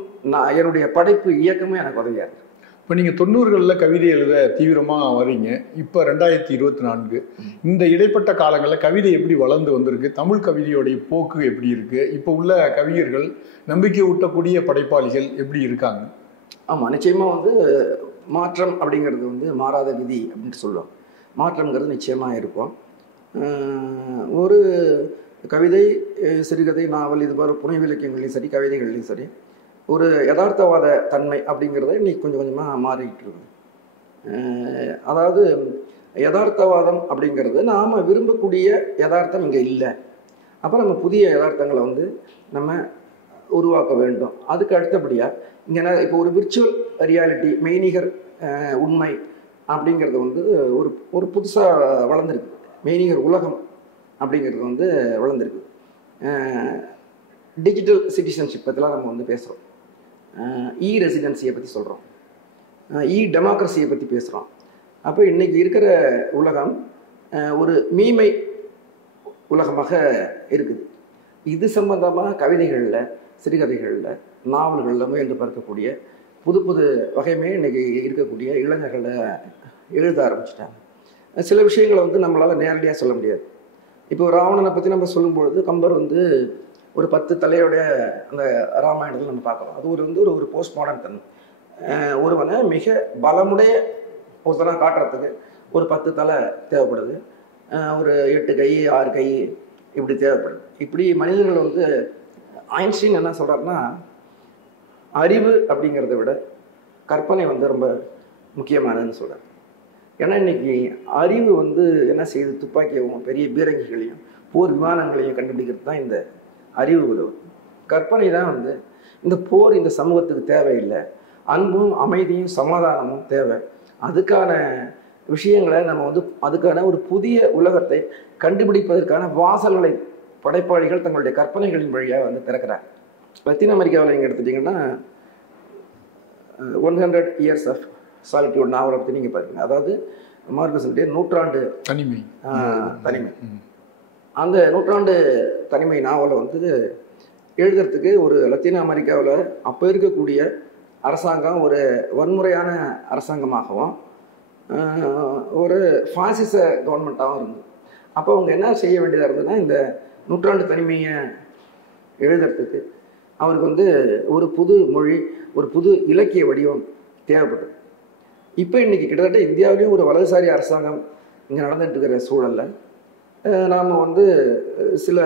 என்னுடைய படைப்பு இயக்கமும் எனக்கு உதவியா இருக்கு. இப்போ நீங்கள் 90களில் கவிதை எழுத தீவிரமாக வரீங்க. இப்போ 2024 இந்த இடைப்பட்ட காலங்களில் கவிதை எப்படி வளர்ந்து வந்திருக்கு, தமிழ் கவிதையோடைய போக்கு எப்படி இருக்குது, இப்போ உள்ள கவிஞர்கள் நம்பிக்கை ஊட்டக்கூடிய படைப்பாளிகள் எப்படி இருக்காங்க? ஆமாம், நிச்சயமாக வந்து மாற்றம் அப்படிங்கிறது வந்து மாறாத விதி அப்படின்ட்டு சொல்லுவோம். மாற்றம்ங்கிறது நிச்சயமாக இருக்கும். ஒரு கவிதை, சிறுகதை, நாவல், இது போல புனைவு இலக்கியங்களையும் சரி, கவிதைகள்லையும் சரி, ஒரு யதார்த்தவாத தன்மை அப்படிங்கிறத இன்னைக்கு கொஞ்சம் கொஞ்சமாக மாறிக்கிட்டு இருக்குது. அதாவது யதார்த்தவாதம் அப்படிங்கிறது நாம் விரும்பக்கூடிய யதார்த்தம் இங்கே இல்லை. அப்புறம் நம்ம புதிய யதார்த்தங்களை வந்து நம்ம உருவாக்க வேண்டும். அதுக்கு அடுத்தபடியாக இங்கே இப்போ ஒரு விர்ச்சுவல் ரியாலிட்டி, மெய்நிகர் உண்மை அப்படிங்கிறது வந்து ஒரு புதுசாக வளர்ந்துருக்கு. மெய்நிகர் உலகம் அப்படிங்கிறது வந்து வளர்ந்துருக்கு. டிஜிட்டல் சிட்டிசன்ஷிப் பற்றிலாம் நம்ம வந்து பேசுகிறோம். ரெசிடென்சியை பற்றி சொல்கிறோம், டெமோக்ரஸியை பற்றி பேசுகிறோம். அப்போ இன்றைக்கி இருக்கிற உலகம் ஒரு மீமை உலகமாக இருக்குது. இது சம்பந்தமாக கவிதைகளில், சிறுகதைகளில், நாவல்களில் முயன்று பார்க்கக்கூடிய புது புது வகையுமே இன்றைக்கி இருக்கக்கூடிய இளைஞர்களை எழுத ஆரம்பிச்சிட்டாங்க. சில விஷயங்களை வந்து நம்மளால் நேரடியாக சொல்ல முடியாது. இப்போ ராவணனை பற்றி நம்ம சொல்லும்பொழுது கம்பர் வந்து ஒரு 10 தலையோடைய அந்த ராமாயணத்தில் நம்ம பார்க்குறோம். அது ஒரு போஸ்ட் மாடர்ன் தன்மை. ஒருவனை மிக பலமுடைய ஒருத்தனாக காட்டுறதுக்கு ஒரு 10 தலை தேவைப்படுது, ஒரு 8 கை 6 கை இப்படி தேவைப்படுது. இப்படி மனிதர்கள் வந்து ஐன்ஸ்டீன் என்ன சொல்கிறாருன்னா, அறிவு அப்படிங்கிறத விட கற்பனை வந்து ரொம்ப முக்கியமானதுன்னு சொல்கிறார். ஏன்னா இன்னைக்கு அறிவு வந்து என்ன செய்யுது, துப்பாக்கியவும் பெரிய பீரங்கிகளையும் போர் விமானங்களையும் கண்டுபிடிக்கிறது தான் இந்த அறிவு உதவும். கற்பனை தான் வந்து இந்த போர் இந்த சமூகத்துக்கு தேவையில்லை, அன்பும் அமைதியும் சமாதானமும் தேவை. அதுக்கான விஷயங்களை நம்ம வந்து அதுக்கான ஒரு புதிய உலகத்தை கண்டுபிடிப்பதற்கான வாசல்களை படைப்பாளிகள் தங்களுடைய கற்பனைகளின் வழியாக வந்து திறக்கிறாங்க. லத்தீன் அமெரிக்காவில் நீங்கள் எடுத்துட்டிங்கன்னா 100 Years of Solitude நாவலை பற்றி நீங்கள் பார்த்தீங்க. அதாவது மார்கஸுடைய நூற்றாண்டு தனிமை. அந்த நூற்றாண்டு தனிமை நாவலை வந்து எழுதுறதுக்கு ஒரு லத்தீன் அமெரிக்காவில் அப்போ இருக்கக்கூடிய அரசாங்கம் ஒரு வன்முறையான அரசாங்கமாகவும் ஒரு பாசிச கவர்மெண்ட்டாகவும் இருந்தது. அப்போ அவங்க என்ன செய்ய வேண்டியதாக இருந்ததுன்னா, இந்த நூற்றாண்டு தனிமையை எழுதுறதுக்கு அவருக்கு வந்து ஒரு புது மொழி, ஒரு புது இலக்கிய வடிவம் தேவைப்படுது. இப்போ இன்றைக்கி கிட்டத்தட்ட இந்தியாவிலேயும் ஒரு வலதுசாரி அரசாங்கம் இங்கே நடந்துட்டு இருக்கிற சூழலில் நாம் வந்து சில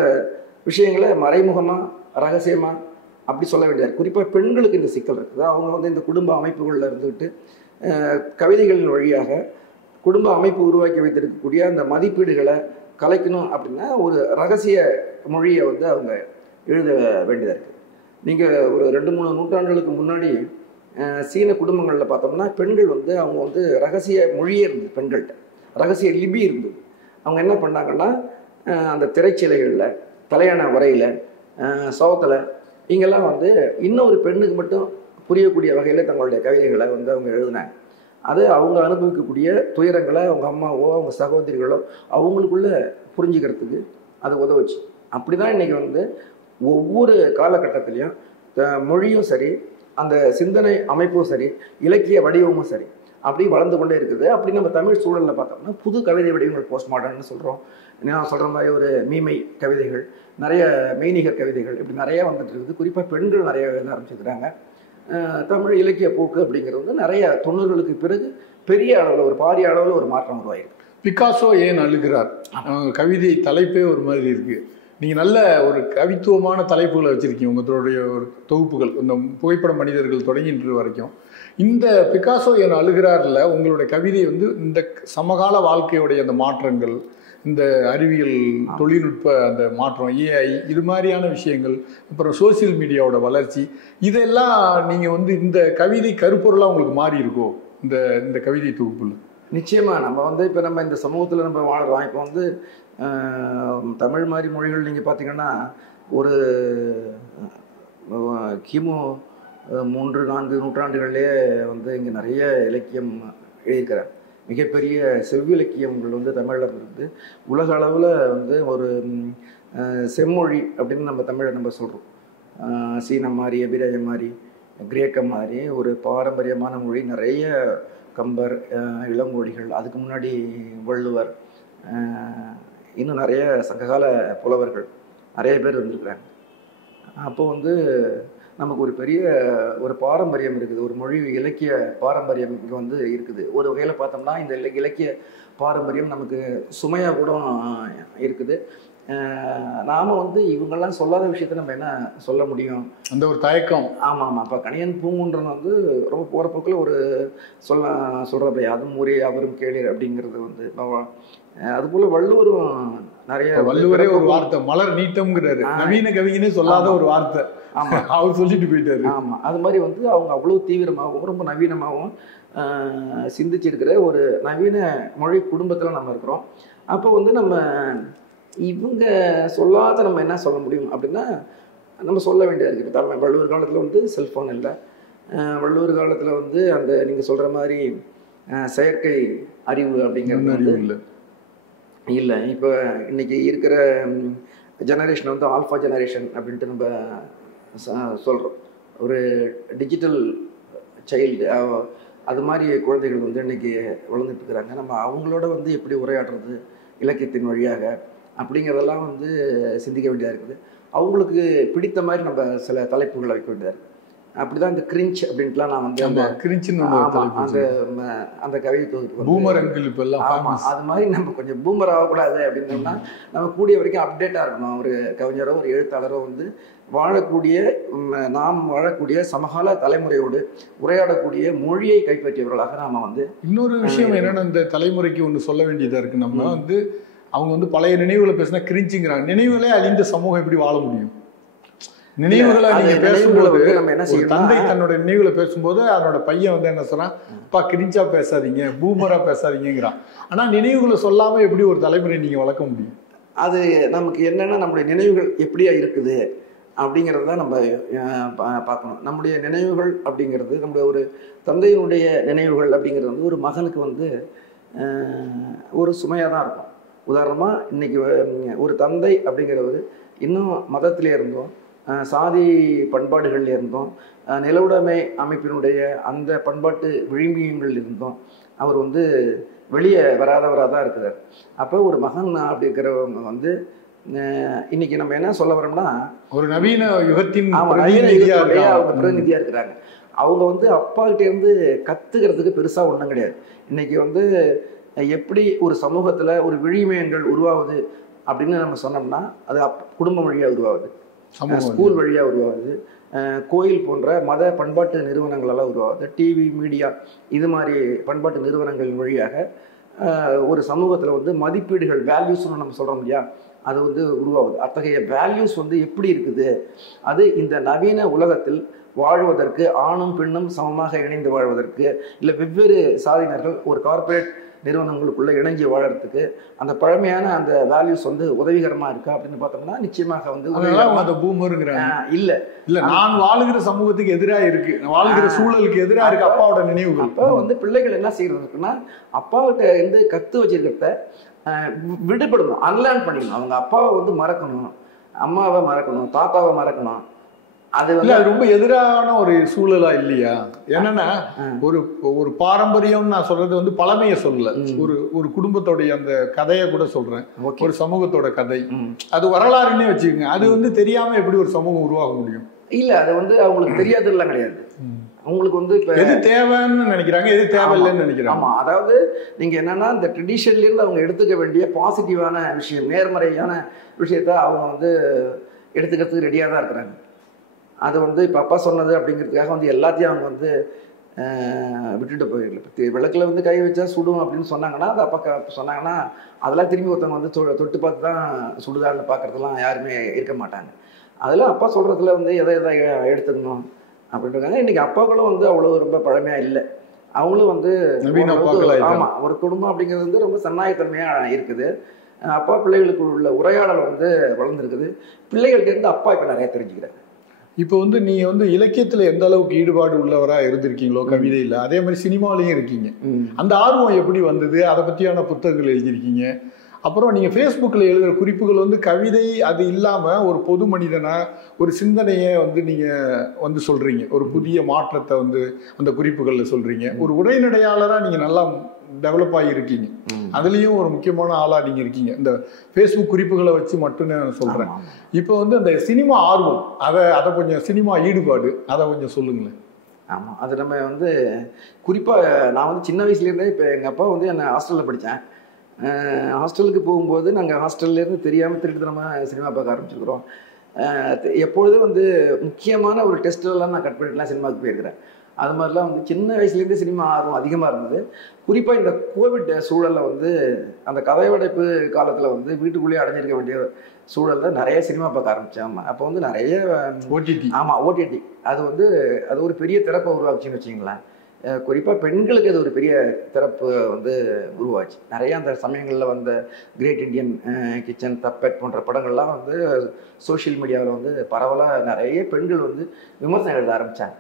விஷயங்களை மறைமுகமாக, ரகசியமாக அப்படி சொல்ல வேண்டியது. குறிப்பாக பெண்களுக்கு இந்த சிக்கல் இருக்குது. அவங்க வந்து இந்த குடும்ப அமைப்புகளில் இருந்துக்கிட்டு கவிதைகளின் வழியாக குடும்ப அமைப்பு உருவாக்கி வைத்திருக்கக்கூடிய அந்த மதிப்பீடுகளை கலைக்கணும் அப்படின்னா ஒரு ரகசிய மொழியை வந்து அவங்க எழுத வேண்டியதாக இருக்குது. நீங்கள் ஒரு 2-3 நூற்றாண்டுகளுக்கு முன்னாடி சீன குடும்பங்களில் பார்த்தோம்னா பெண்கள் வந்து அவங்க வந்து ரகசிய மொழியே இருந்தது, பெண்கள்கிட்ட ரகசிய லிபி இருந்தது. அவங்க என்ன பண்ணாங்கன்னா, அந்த திரைச்சிலைகளில், தலையான உரையில், சோகத்தில் இங்கெல்லாம் வந்து இன்னொரு பெண்ணுக்கு மட்டும் புரியக்கூடிய வகையில் தங்களுடைய கவிதைகளை வந்து அவங்க எழுதினாங்க. அது அவங்க அனுபவிக்கக்கூடிய துயரங்களை அவங்க அம்மாவோ அவங்க சகோதரிகளோ அவங்களுக்குள்ள புரிஞ்சுக்கிறதுக்கு அது உதவுச்சு. அப்படி தான் இன்றைக்கி வந்து ஒவ்வொரு காலகட்டத்திலையும் மொழியும் சரி, அந்த சிந்தனை அமைப்பும் சரி, இலக்கிய வடிவமும் சரி அப்படி வளர்ந்து கொண்டே இருக்குது. அப்படி நம்ம தமிழ் சூழலில் பார்த்தோம்னா புது கவிதை வடிவங்கள் போஸ்ட் மாடர்ன்னு சொல்கிறோம். நான் சொல்கிற மாதிரி ஒரு மீமை கவிதைகள், நிறைய மெய்நிகர் கவிதைகள் இப்படி நிறைய வந்துட்டு இருக்குது. குறிப்பாக பெண்கள் நிறைய எழுத ஆரம்பிச்சுக்கிறாங்க. தமிழ் இலக்கிய போக்கு அப்படிங்கிறது வந்து நிறைய 90களுக்கு பிறகு பெரிய அளவில் ஒரு பாரிய அளவில் ஒரு மாற்றம் உருவாயிருக்கு. பிகாசோ ஏன் அழுகிறார் கவிதை தலைப்பே ஒரு மாதிரி இருக்கு. நீங்கள் நல்ல ஒரு கவித்துவமான தலைப்புகளை வச்சுருக்கீங்க உங்களுடைய ஒரு தொகுப்புகள், இந்த புகைப்பட மனிதர்கள் தொடங்கி இன்று வரைக்கும். இந்த பிகாசோ ஏன் அழுகிறார்ல உங்களுடைய கவிதை வந்து இந்த சமகால வாழ்க்கையுடைய அந்த மாற்றங்கள், இந்த அறிவியல் தொழில்நுட்ப அந்த மாற்றம், ஏஐ இது மாதிரியான விஷயங்கள், அப்புறம் சோசியல் மீடியாவோட வளர்ச்சி, இதெல்லாம் நீங்கள் வந்து இந்த கவிதை கருப்பொருளாக உங்களுக்கு மாறி இருக்கோ இந்த கவிதை தொகுப்புல? நிச்சயமாக நம்ம வந்து இப்போ நம்ம இந்த சமூகத்தில் நம்ம வாழ்கிறோம். இப்போ வந்து தமிழ் மாதிரி மொழிகள் நீங்கள் பார்த்தீங்கன்னா ஒரு கிமு 3-4 நூற்றாண்டுகளிலே வந்து இங்கே நிறைய இலக்கியம் எழுதியிருக்கிறார். மிகப்பெரிய செவ்விலக்கியங்கள் வந்து தமிழில் இருந்து உலக அளவில் வந்து ஒரு செம்மொழி அப்படின்னு நம்ம தமிழை நம்ம சொல்கிறோம். சீனம் மாதிரி, எபிரேயம் மாதிரி, கிரேக்கம் மாதிரி ஒரு பாரம்பரியமான மொழி. நிறைய கம்பர், இளங்கோடிகள், அதுக்கு முன்னாடி வள்ளுவர், இன்னும் நிறைய சங்ககால புலவர்கள் நிறைய பேர் இருந்துருக்குறாங்க. அப்போது வந்து நமக்கு ஒரு பெரிய ஒரு பாரம்பரியம் இருக்குது, ஒரு மொழி இலக்கிய பாரம்பரியம் இங்கே வந்து இருக்குது. ஒரு வகையில் பார்த்தோம்னா இந்த இலக்கிய பாரம்பரியம் நமக்கு சுமையாக கூட இருக்குது. நாம் வந்து இவங்கெல்லாம் சொல்லாத விஷயத்த நம்ம என்ன சொல்ல முடியும், அந்த ஒரு தயக்கம். ஆமாம். இப்போ கணியன் பூங்குன்றன் வந்து ரொம்ப போகிற போக்கில் ஒரு சொல்கிறப்ப அதுவும் ஊரே அவரும் கேளீர் அப்படிங்கிறது வந்து, அதுபோல் வள்ளுவரும் நிறைய, வள்ளுவரே ஒரு வார்த்தை மலர் நீட்டம்ங்கிறாரு, நவீன கவிஞனே சொல்லாத ஒரு வார்த்தை. ஆமாம், அவர் சொல்லிட்டு போயிட்டாரு. ஆமாம், அது மாதிரி வந்து அவங்க அவ்வளோ தீவிரமாகவும் ரொம்ப நவீனமாகவும் சிந்திச்சிருக்கிற ஒரு நவீன மொழி குடும்பத்தில் நம்ம இருக்கிறோம். அப்போ வந்து நம்ம இவங்க சொல்லாத நம்ம என்ன சொல்ல முடியும் அப்படின்னா நம்ம சொல்ல வேண்டியது இருக்குது. இப்போ வள்ளுவர் காலத்தில் வந்து செல்ஃபோன் இல்லை, வள்ளுவர் காலத்தில் வந்து அந்த நீங்கள் சொல்கிற மாதிரி செயற்கை அறிவு அப்படிங்கிறது வந்து இல்லை. இப்போ இன்றைக்கி இருக்கிற ஜெனரேஷன் வந்து ஆல்ஃபா ஜெனரேஷன் அப்படின்ட்டு நம்ம சொல்கிறோம். ஒரு டிஜிட்டல் சைல்டு, அது மாதிரி குழந்தைகள் வந்து இன்றைக்கி வளர்ந்துட்டு இருக்கிறாங்க. நம்ம அவங்களோட வந்து எப்படி உரையாடுறது இலக்கியத்தின் வழியாக அப்படிங்கிறதெல்லாம் வந்து சிந்திக்க வேண்டியதாக இருக்குது. அவங்களுக்கு பிடித்த மாதிரி நம்ம சில தலைப்புகளை வைக்க வேண்டியதாக இருக்குது. அப்படி தான் இந்த கிரிஞ்ச் அப்படின்ட்டுலாம் நான் வந்து அந்த அந்த கவிதை தொகுப்பு பூமர் அங்கிள் இப்பெல்லாம். ஆமாம், அது மாதிரி நம்ம கொஞ்சம் பூமர் ஆகக்கூடாது அப்படின்னோம்னா நம்ம கூடிய வரைக்கும் அப்டேட்டாக இருக்கணும். ஒரு கவிஞரோ ஒரு எழுத்தாளரோ வந்து நாம் வாழக்கூடிய சமகால தலைமுறையோடு உரையாடக்கூடிய மொழியை கைப்பற்றியவர்களாக நாம் வந்து. இன்னொரு விஷயம் என்னென்னா, இந்த தலைமுறைக்கு ஒன்று சொல்ல வேண்டியதாக இருக்குது. நம்ம வந்து அவங்க வந்து பழைய நினைவுகளை பேசினா கிரிஞ்சுங்கிறாங்க. நினைவுகளே அழிந்த சமூகம் எப்படி வாழ முடியும்? நினைவுகளை நீங்க பேசும்போது நம்ம என்ன செய்யணும், தந்தை தன்னோட நினைவுகளை பேசும்போது அதனோட பையன் வந்து என்ன சொன்னா, அப்பா கிரிஞ்சா பேசாதீங்க, பூமரா பேசாதீங்கிறான். ஆனா நினைவுகளை சொல்லாம எப்படி ஒரு தலைமுறை நீங்க வளர்க்க முடியும்? அது நமக்கு என்னன்னா, நம்முடைய நினைவுகள் எப்படியா இருக்குது அப்படிங்கிறது தான் நம்ம பார்க்கணும். நம்முடைய நினைவுகள் அப்படிங்கிறது, நம்முடைய ஒரு தந்தையினுடைய நினைவுகள் அப்படிங்கிறது வந்து ஒரு மகனுக்கு வந்து ஒரு சுமையாக தான் இருக்கும். உதாரணமாக இன்றைக்கி ஒரு தந்தை அப்படிங்கிறவர் இன்னும் மதத்திலே இருந்தோம், சாதி பண்பாடுகளில் இருந்தோம், நிலவுடைமை அமைப்பினுடைய அந்த பண்பாட்டு விழுமியங்கள் இருந்தோம் அவர் வந்து வெளியே வராதவராக தான் இருக்கிறார். அப்போ ஒரு மகன் அப்படிங்கிறவங்க வந்து இன்னைக்கு நம்ம என்ன சொல்ல வரோம்னா, ஒரு நவீன யுகத்தின் அவங்க பிரதிநிதியாக இருக்கிறாங்க. அவங்க வந்து அப்பா கிட்டே இருந்து கற்றுக்கிறதுக்கு பெருசாக ஒன்றும் கிடையாது. இன்னைக்கு வந்து எப்படி ஒரு சமூகத்தில் ஒரு விழுமியங்கள் உருவாகுது அப்படின்னு நம்ம சொன்னோம்னா, அது குடும்ப வழியாக உருவாகுது, ஸ்கூல் வழியாக உருவாகுது, கோயில் போன்ற மத பண்பாட்டு நிறுவனங்களெல்லாம் உருவாகுது, டிவி மீடியா இது மாதிரி பண்பாட்டு நிறுவனங்கள் வழியாக ஒரு சமூகத்தில் வந்து மதிப்பீடுகள் வேல்யூஸ்னு நம்ம சொல்கிறோம் இல்லையா, அது வந்து உருவாகுது. அத்தகைய வேல்யூஸ் வந்து எப்படி இருக்குது, அது இந்த நவீன உலகத்தில் வாழ்வதற்கு ஆணும் பெண்ணும் சமமாக இணைந்து வாழ்வதற்கு, இல்லை வெவ்வேறு சாதியினர்கள் ஒரு கார்ப்பரேட் நிறுவனங்களுக்குள்ள இணைஞ்சு வாழறதுக்கு அந்த பழமையான அந்த வேல்யூஸ் வந்து உதவிகரமா இருக்கா அப்படின்னு பார்த்தோம்னா நிச்சயமாக வந்து இல்ல நான் வாழுகிற சமூகத்துக்கு எதிராக இருக்கு, வாழுகிற சூழலுக்கு எதிராக இருக்கு அப்பாவோட நினைவுகள். அப்போ வந்து பிள்ளைகள் என்ன செய்யறதுக்குன்னா, அப்பாவிட்ட இருந்து கத்து வச்சிருக்கிறத விடுபடணும், அன்லேர்ன் பண்ணிக்கணும். அவங்க அப்பாவை வந்து மறக்கணும், அம்மாவை மறக்கணும், தாத்தாவை மறக்கணும். அது இல்ல அது ரொம்ப எதிரான ஒரு சூழலா இல்லையா? என்னன்னா ஒரு ஒரு பாரம்பரியம் நான் சொல்றது வந்து பழமையை சொல்லல, ஒரு குடும்பத்தோடைய அந்த கதையை கூட சொல்றேன், ஒரு சமூகத்தோட கதை, அது வரலாறுன்னே வச்சுக்கோங்க. அது வந்து தெரியாம எப்படி ஒரு சமூகம் உருவாக முடியும்? இல்ல அது வந்து அவங்களுக்கு தெரியாதுலாம் கிடையாது. அவங்களுக்கு வந்து இப்ப எது தேவைன்னு நினைக்கிறாங்க, எது தேவையில்லைன்னு நினைக்கிறாங்க. ஆமா, அதாவது நீங்க என்னன்னா இந்த ட்ரெடிஷன்ல இருந்து அவங்க எடுத்துக்க வேண்டிய பாசிட்டிவான விஷயம், நேர்மறையான விஷயத்த அவங்க வந்து எடுத்துக்கிறதுக்கு ரெடியா தான் இருக்கிறாங்க. அது வந்து இப்போ அப்பா சொன்னது அப்படிங்கிறதுக்காக வந்து எல்லாத்தையும் அவங்க வந்து விட்டுட்டு போயிடல. விளக்கில் வந்து கை வச்சா சுடும் அப்படின்னு சொன்னாங்கன்னா, அது அப்பா சொன்னாங்கன்னா அதெல்லாம் திரும்பி ஒருத்தவங்க வந்து தொட்டு பார்த்து தான் சுடுதான்னு பார்க்கறதுலாம் யாருமே இருக்க மாட்டாங்க. அதெல்லாம் அப்பா சொல்றதுல வந்து எதை எடுத்துக்கணும் அப்படின்றாங்க. இன்னைக்கு அப்பாக்களும் வந்து அவ்வளோ ரொம்ப பழமையா இல்லை. அவங்களும் வந்து ஆமா, ஒரு குடும்பம் அப்படிங்கிறது வந்து ரொம்ப சன்னாயத்தன்மையா இருக்குது. அப்பா பிள்ளைகளுக்கு உள்ள உரையாடல் வந்து வளர்ந்துருக்குது. பிள்ளைகள்ட்ட இருந்து அப்பா இப்போ நிறைய தெரிஞ்சுக்கிறாங்க. இப்போ வந்து நீங்க வந்து இலக்கியத்துல எந்த அளவுக்கு ஈடுபாடு உள்ளவரா இருந்திருக்கீங்களோ கவிதையில, அதே மாதிரி சினிமாலையும் இருக்கீங்க. அந்த ஆர்வம் எப்படி வந்தது? அதை பத்தியான புத்தகங்கள் எழுதியிருக்கீங்க. அப்புறம் நீங்க ஃபேஸ்புக்கில் எழுதுகிற குறிப்புகள் வந்து கவிதை அது இல்லாமல் ஒரு பொது மனிதனா ஒரு சிந்தனையை வந்து நீங்க வந்து சொல்றீங்க, ஒரு புதிய மாற்றத்தை வந்து அந்த குறிப்புகளில் சொல்றீங்க. ஒரு உரைநடையாளராக நீங்க நல்லா டெவலப் ஆகியிருக்கீங்க. அதுலேயும் ஒரு முக்கியமான ஆளாக நீங்கள் இருக்கீங்க. இந்த ஃபேஸ்புக் குறிப்புகளை வச்சு மட்டும் நான் சொல்கிறேன். இப்போ வந்து அந்த சினிமா ஆர்வம், அதை கொஞ்சம் சினிமா ஈடுபாடு அதை கொஞ்சம் சொல்லுங்களேன். ஆமாம், அது நம்ம வந்து குறிப்பாக நான் வந்து சின்ன வயசுலேருந்தே இப்போ எங்கள் அப்பா வந்து என்னை ஹாஸ்டலில் படித்தேன். ஹாஸ்டலுக்கு போகும்போது நாங்கள் ஹாஸ்டல்லேருந்து தெரியாமல் திருட்டு நம்ம சினிமா பார்க்க ஆரம்பிச்சிருக்கிறோம். எப்பொழுதும் வந்து முக்கியமான ஒரு டெஸ்ட்லாம் நான் கட் பண்ணிட்டுலாம் சினிமாவுக்கு போயிருக்கிறேன். அது மாதிரிலாம் வந்து சின்ன வயசுலேருந்து சினிமா ஆர்வம் அதிகமாக இருந்தது. குறிப்பாக இந்த கோவிட் சூழலில் வந்து அந்த கதைவடைப்பு காலத்தில் வந்து வீட்டுக்குள்ளேயே அடைஞ்சிருக்க வேண்டிய சூழலில் நிறைய சினிமா பார்க்க ஆரம்பித்தேன். ஆமாம், அப்போ வந்து நிறைய ஓடிடி. ஆமாம், ஓடிடி அது ஒரு பெரிய திறப்பை உருவாக்குச்சின்னு வச்சிங்களேன். குறிப்பாக பெண்களுக்கு அது ஒரு பெரிய திறப்பு வந்து உருவாச்சு. நிறைய அந்த சமயங்களில் வந்த கிரேட் இண்டியன் கிச்சன், தப்பெட் போன்ற படங்கள்லாம் வந்து சோஷியல் மீடியாவில் வந்து பரவலாக நிறைய பெண்கள் வந்து விமர்சனம் எழுத ஆரம்பித்தாங்க.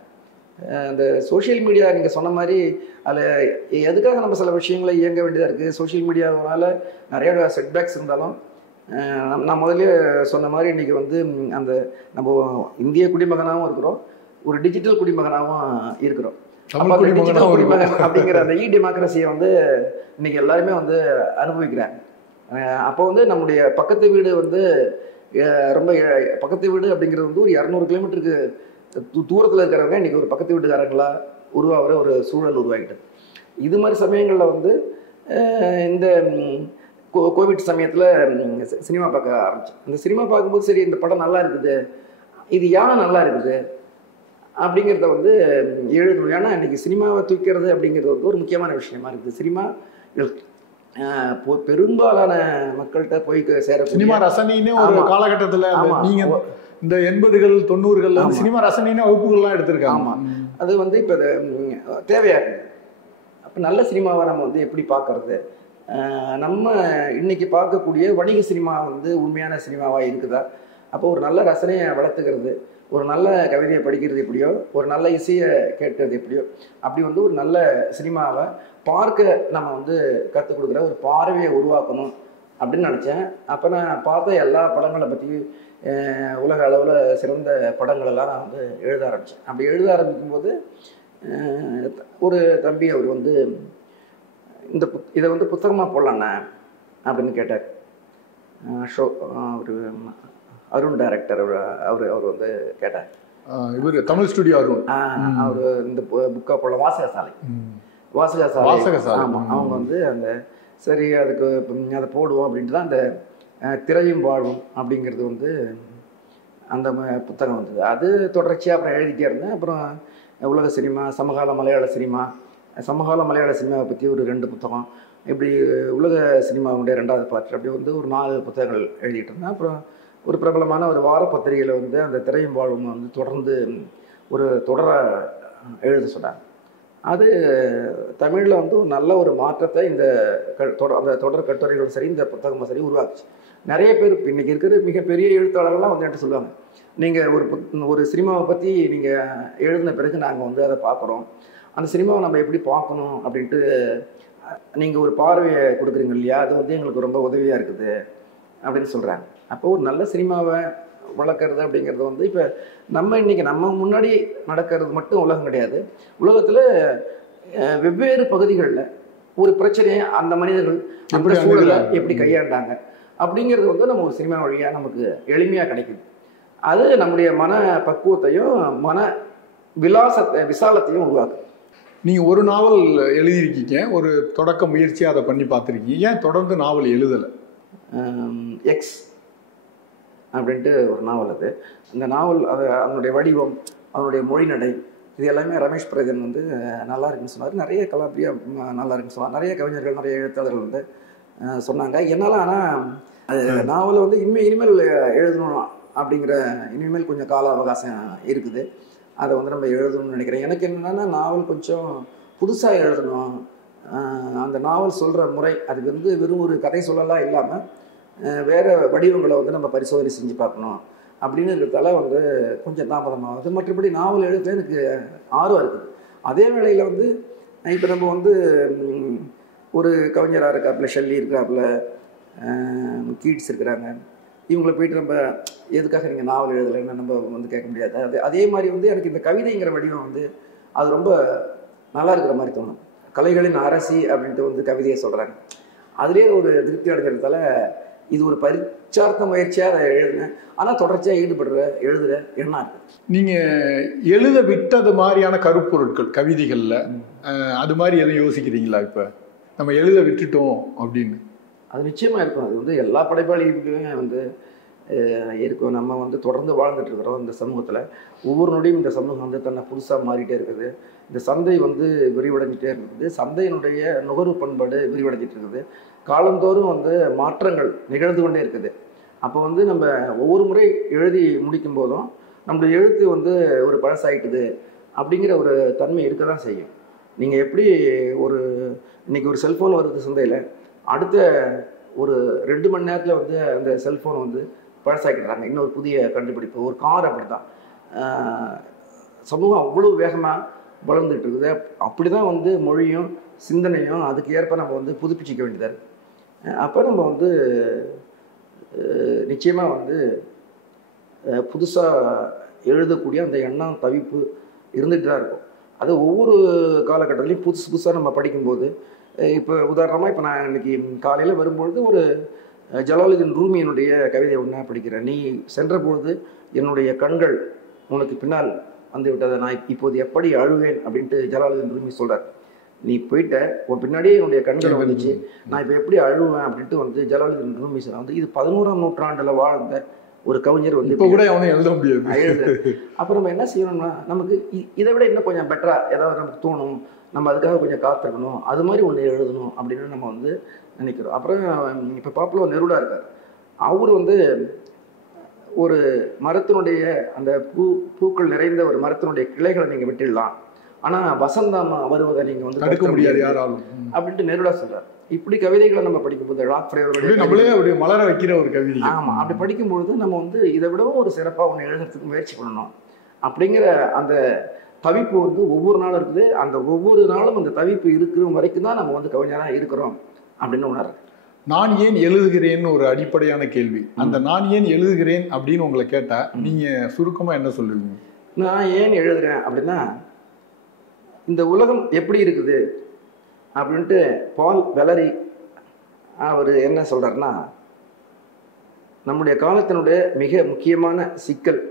இந்த சோஷியல் மீடியா நீங்கள் சொன்ன மாதிரி அதில் எதுக்காக நம்ம சில விஷயங்களை இயங்க வேண்டியதாக இருக்குது. சோஷியல் மீடியாவால் நிறைய செட்பேக்ஸ் இருந்தாலும் நான் முதல்ல சொன்ன மாதிரி இன்றைக்கி வந்து அந்த நம்ம இந்திய குடிமகனாகவும் இருக்கிறோம், ஒரு டிஜிட்டல் குடிமகனாகவும் இருக்கிறோம். டிஜிட்டல் குடிமகன் அப்படிங்கிற அந்த டெமோக்ரஸியை வந்து இன்னைக்கு எல்லாருமே வந்து அனுபவிக்கிறாங்க. அப்போ வந்து நம்முடைய பக்கத்து வீடு வந்து ரொம்ப பக்கத்து வீடு அப்படிங்கிறது வந்து ஒரு 200 கிலோமீட்டருக்கு தூரத்தில் இருக்கிறவங்க இன்னைக்கு ஒரு பக்கத்து வீட்டுக்காரங்களா உருவாகிற ஒரு சூழல் உருவாகிட்டது. இது மாதிரி சமயங்களில் வந்து இந்த கோவிட் சமயத்தில் சினிமா பார்க்க ஆரம்பித்தேன். இந்த சினிமா பார்க்கும்போது சரி, இந்த படம் நல்லா இருக்குது, இது ஏன் நல்லா இருக்குது அப்படிங்கிறத வந்து எழுதணும். ஏன்னா இன்னைக்கு சினிமாவை தூக்கிறது அப்படிங்கிறது வந்து ஒரு முக்கியமான விஷயமா இருக்குது. சினிமா பெரும்பாலான மக்கள்கிட்ட போய் சேர சினிமா ரசனைன்னு ஒரு காலகட்டத்தில் நீங்க இந்த 80கள் 90கள் சினிமா ரசனைன்னு வகுப்புகள்லாம் எடுத்திருக்காங்க. ஆமாம், அது வந்து இப்போ தேவையா இருக்குது. அப்போ நல்ல சினிமாவை நம்ம வந்து எப்படி பார்க்கறது, நம்ம இன்னைக்கு பார்க்கக்கூடிய வணிக சினிமா வந்து உண்மையான சினிமாவாக இருக்குதா, அப்போ ஒரு நல்ல ரசனையை வளர்த்துக்கிறது, ஒரு நல்ல கவிதையை படிக்கிறது எப்படியோ, ஒரு நல்ல இசையை கேட்கறது எப்படியோ, அப்படி வந்து ஒரு நல்ல சினிமாவை பார்க்க நம்ம வந்து கற்றுக் கொடுக்குற ஒரு பார்வையை உருவாக்கணும் அப்படின்னு நினச்சேன். அப்போ நான் பார்த்த எல்லா படங்களை பற்றி உலக அளவில் சிறந்த படங்களெல்லாம் நான் வந்து எழுத ஆரம்பித்தேன். அப்படி எழுத ஆரம்பிக்கும்போது ஒரு தம்பி அவர் வந்து இதை வந்து புத்தகமாக போடலாண்ணே அப்படின்னு கேட்டார். ஒரு அருண் டைரக்டர் அவர் வந்து கேட்டார். இவர் தமிழ் ஸ்டுடியோ அருண், அவர் இந்த புக்கா போடலாம், வாசகசாலை. ஆமாம், அவங்க வந்து அந்த சரி அதுக்கு அதை போடுவோம் அப்படின்ட்டு தான் அந்த திரையும் வாழும் அப்படிங்கிறது வந்து அந்த புத்தகம் வந்தது. அது தொடர்ச்சியாக அப்புறம் எழுதிட்டே இருந்தேன். அப்புறம் உலக சினிமா, சமகால மலையாள சினிமாவை பற்றி ஒரு 2 புத்தகம், இப்படி உலக சினிமாவுடைய 2வது பார்ட், அப்படி வந்து ஒரு 4 புத்தகங்கள் எழுதிட்டு இருந்தேன். அப்புறம் ஒரு பிரபலமான ஒரு வார பத்திரிகையில் வந்து அந்த திரையும் வாழும் வந்து தொடர்ந்து ஒரு தொடரை எழுத சொன்னாங்க. அது தமிழில் வந்து நல்ல ஒரு மாற்றத்தை அந்த தொடர் கட்டுரைகளும் சரி, இந்த புத்தகமும் சரி உருவாக்குச்சு. நிறைய பேர் இன்றைக்கி இருக்கிற மிகப்பெரிய எழுத்தாளர்கள்லாம் வந்து என்கிட்ட சொல்லுவாங்க, நீங்கள் ஒரு சினிமாவை பற்றி நீங்கள் எழுதின பிறகு நாங்கள் வந்து அதை பார்க்குறோம், அந்த சினிமாவை நம்ம எப்படி பார்க்கணும் அப்படின்ட்டு நீங்கள் ஒரு பார்வையை கொடுக்குறீங்க இல்லையா, அது வந்து எங்களுக்கு ரொம்ப உதவியாக இருக்குது அப்படின்னு சொல்கிறாங்க. அப்போ ஒரு நல்ல சினிமாவை வளர்க்குறது அப்படிங்கிறது வந்து இப்போ நம்ம இன்னைக்கு நம்ம முன்னாடி நடக்கிறது மட்டும் உலகம் கிடையாது. உலகத்தில் வெவ்வேறு பகுதிகளில் ஒரு பிரச்சனையை அந்த மனிதர்கள் அந்த சூழலை எப்படி கையாண்டாங்க அப்படிங்கிறது வந்து நம்ம ஒரு சினிமா வழியாக நமக்கு எளிமையாக கிடைக்குது. அது நம்முடைய மன பக்குவத்தையும் மன விசாலத்தையும் உருவாக்குது. நீங்கள் ஒரு நாவல் எழுதியிருக்கீங்க, ஒரு தொடக்க முயற்சியாக அதை பண்ணி பார்த்துருக்கீங்க. ஏன் தொடர்ந்து நாவல் எழுதலை? எக்ஸ் அப்படின்ட்டு ஒரு நாவல். அது அந்த நாவல் அதனுடைய வடிவம், அதனுடைய மொழிநடை, இது எல்லாமே ரமேஷ் பிரகன் வந்து நல்லா இருக்குன்னு சொன்னார். நிறைய கலாபிரியா நல்லா இருக்குன்னு சொன்னார். நிறைய கவிஞர்கள், நிறைய எழுத்தாளர்கள் வந்து சொன்னாங்க. என்னால் ஆனால் அது நாவலை வந்து இனிமேல் எழுதணும் அப்படிங்கிற இனிமேல் கொஞ்சம் கால அவகாசம் இருக்குது. அதை வந்து நம்ம எழுதணும்னு நினைக்கிறேன். எனக்கு என்னென்னா நாவல் கொஞ்சம் புதுசாக எழுதணும். அந்த நாவல் சொல்கிற முறை அது வந்து வெறும் ஒரு கதை சொல்லலாம் இல்லாமல் வேறு வடிவங்களை வந்து நம்ம பரிசோதனை செஞ்சு பார்க்கணும் அப்படின்னு இருக்கிறதால வந்து கொஞ்சம் தாமதமாகுது. மற்றபடி நாவல் எழுத எனக்கு ஆர்வம் இருக்குது. அதே வேளையில் வந்து இப்போ நம்ம வந்து ஒரு கவிஞராக இருக்காப்புல, ஷெல்லி இருக்கிறாப்புல, கீட்ஸ் இருக்கிறாங்க. இவங்களை போயிட்டு நம்ம எதுக்காக நீங்கள் நாவல் எழுதலைன்னு நம்ம வந்து கேட்க முடியாது. அதே மாதிரி வந்து எனக்கு இந்த கவிதைங்கிற வடிவம் வந்து அது ரொம்ப நல்லா இருக்கிற மாதிரி தோணும். கலைகளின் அரசி அப்படின்ட்டு வந்து கவிதையை சொல்கிறாங்க. அதுலேயே ஒரு திருப்தி அடைகிறதால இது ஒரு பரிச்சார்த்த முயற்சியாக அதை எழுதினேன். ஆனால் தொடர்ச்சியாக எழுதுகிற எண்ணம் இருக்குது. நீங்கள் எழுத விட்டது மாதிரியான கருப்பொருட்கள் கவிதைகளில் அது மாதிரி எதுவும் யோசிக்கிறீங்களா? இப்போ நம்ம எழுத விட்டுட்டோம் அப்படின்னு அது நிச்சயமாக இருக்கும். அது வந்து எல்லா படைப்பாளிகளுமே வந்து இருக்கும். நம்ம வந்து தொடர்ந்து வாழ்ந்துட்டு இருக்கிறோம் இந்த சமூகத்தில். ஒவ்வொரு நொடியும் இந்த சமூகம் வந்து தன்னை புதுசாக மாறிட்டே இருக்குது. இந்த சந்தை வந்து விரிவடைஞ்சிட்டே இருக்குது. சந்தையினுடைய நுகர்வு பண்பாடு விரிவடைஞ்சிட்டு இருக்குது. காலந்தோறும் வந்து மாற்றங்கள் நிகழ்ந்து கொண்டே இருக்குது. அப்போ வந்து நம்ம ஒவ்வொரு முறை எழுதி முடிக்கும் போதும் நம்மளுடைய எழுத்து வந்து ஒரு பழசாயிட்டுது அப்படிங்கிற ஒரு தன்மை இருக்க தான் செய்யும். நீங்கள் எப்படி இன்னைக்கு ஒரு செல்ஃபோன் வருது சந்தையில், அடுத்த ஒரு 2 மணி நேரத்தில் வந்து அந்த செல்ஃபோன் வந்து பழசாக்கிடுறாங்க. இன்னொரு புதிய கண்டுபிடிப்பு. ஒரு கார் அப்படி தான். சமூகம் அவ்வளோ வேகமாக வளர்ந்துட்டு இருக்குது. அப்படி தான் வந்து மொழியும் சிந்தனையும் அதுக்கு ஏற்ப நம்ம வந்து புதுப்பிச்சிக்க வேண்டியதாக இருக்குது. அப்போ நம்ம வந்து நிச்சயமாக வந்து புதுசாக எழுதக்கூடிய அந்த எண்ணம் தவிப்பு இருந்துகிட்டு தான் இருக்கும். அது ஒவ்வொரு காலகட்டத்திலையும் புதுசாக நம்ம படிக்கும்போது, இப்போ உதாரணமாக இப்போ நான் இன்னைக்கு காலையில் வரும்பொழுது ஒரு ஜலாலுதீன் ரூமியினுடைய கவிதை ஒன்றா படிக்கிறேன். நீ சென்ற பொழுது என்னுடைய கண்கள் உனக்கு பின்னால் வந்து விட்டதை நான் இப்போது எப்படி அழுவேன் அப்படின்ட்டு ஜலாலுதீன் ரூமி சொல்கிறார். நீ போயிட்ட, உன் பின்னாடியே என்னுடைய கண்கள் வந்துச்சு, நான் இப்போ எப்படி அழுவேன் அப்படின்ட்டு வந்து ஜலாலுதீன் ரூமி சொன்ன வந்து இது 11ஆம் நூற்றாண்டில் வாழ்ந்த ஒரு கவிஞர் வந்து இப்போ கூட அவனை எழுத முடியாது எழுது. அப்புறம் நம்ம என்ன செய்யணும்னா, நமக்கு இதை விட இன்னும் கொஞ்சம் பெட்டராக ஏதாவது நமக்கு தோணும், நம்ம அதுக்காக கொஞ்சம் காத்திருக்கணும், அது மாதிரி ஒன்று எழுதணும் அப்படின்னு நம்ம வந்து நினைக்கிறோம். அப்புறம் இப்போ பாப்புலர் நெருடா இருக்கார். அவர் வந்து ஒரு மரத்தினுடைய அந்த பூக்கள் நிறைந்த ஒரு மரத்தினுடைய கிளைகளை நீங்கள் விட்டுடலாம், ஆனால் வசந்தம் வருவதை நீங்கள் வந்து தடுக்க முடியாது யாராலும் அப்படின்ட்டு நெருடா சொல்கிறார். இப்படி கவிதைகளை நம்ம படிக்கும்போது ராக் ஃப்ரேவருடைய நம்மளே அப்படி மலர வைக்கிற ஒரு கவிதை. ஆமாம், அப்படி படிக்கும்பொழுது நம்ம வந்து இதை விடவும் ஒரு சிறப்பாக ஒன்று எழுதுறதுக்கு முயற்சி பண்ணணும் அப்படிங்கிற அந்த தவிப்பு வந்து ஒவ்வொரு நாளும் இருக்குது. அந்த ஒவ்வொரு நாளும் அந்த தவிப்பு இருக்கிற வரைக்கும் தான் நம்ம வந்து கவிஞராக இருக்கிறோம் அப்படின்னு உணர்றேன். நான் ஏன் எழுதுகிறேன்னு ஒரு அடிப்படையான கேள்வி. அந்த நான் ஏன் எழுதுகிறேன் அப்படின்னு உங்களை கேட்டா நீங்க சுருக்கமா என்ன சொல்லுவீங்க? நான் ஏன் எழுதுறேன் அப்படின்னா, இந்த உலகம் எப்படி இருக்குது அப்படின்ட்டு பால் வெலரி அவர் என்ன சொல்றாருன்னா, நம்முடைய காலத்தினுடைய மிக முக்கியமான சிக்கல்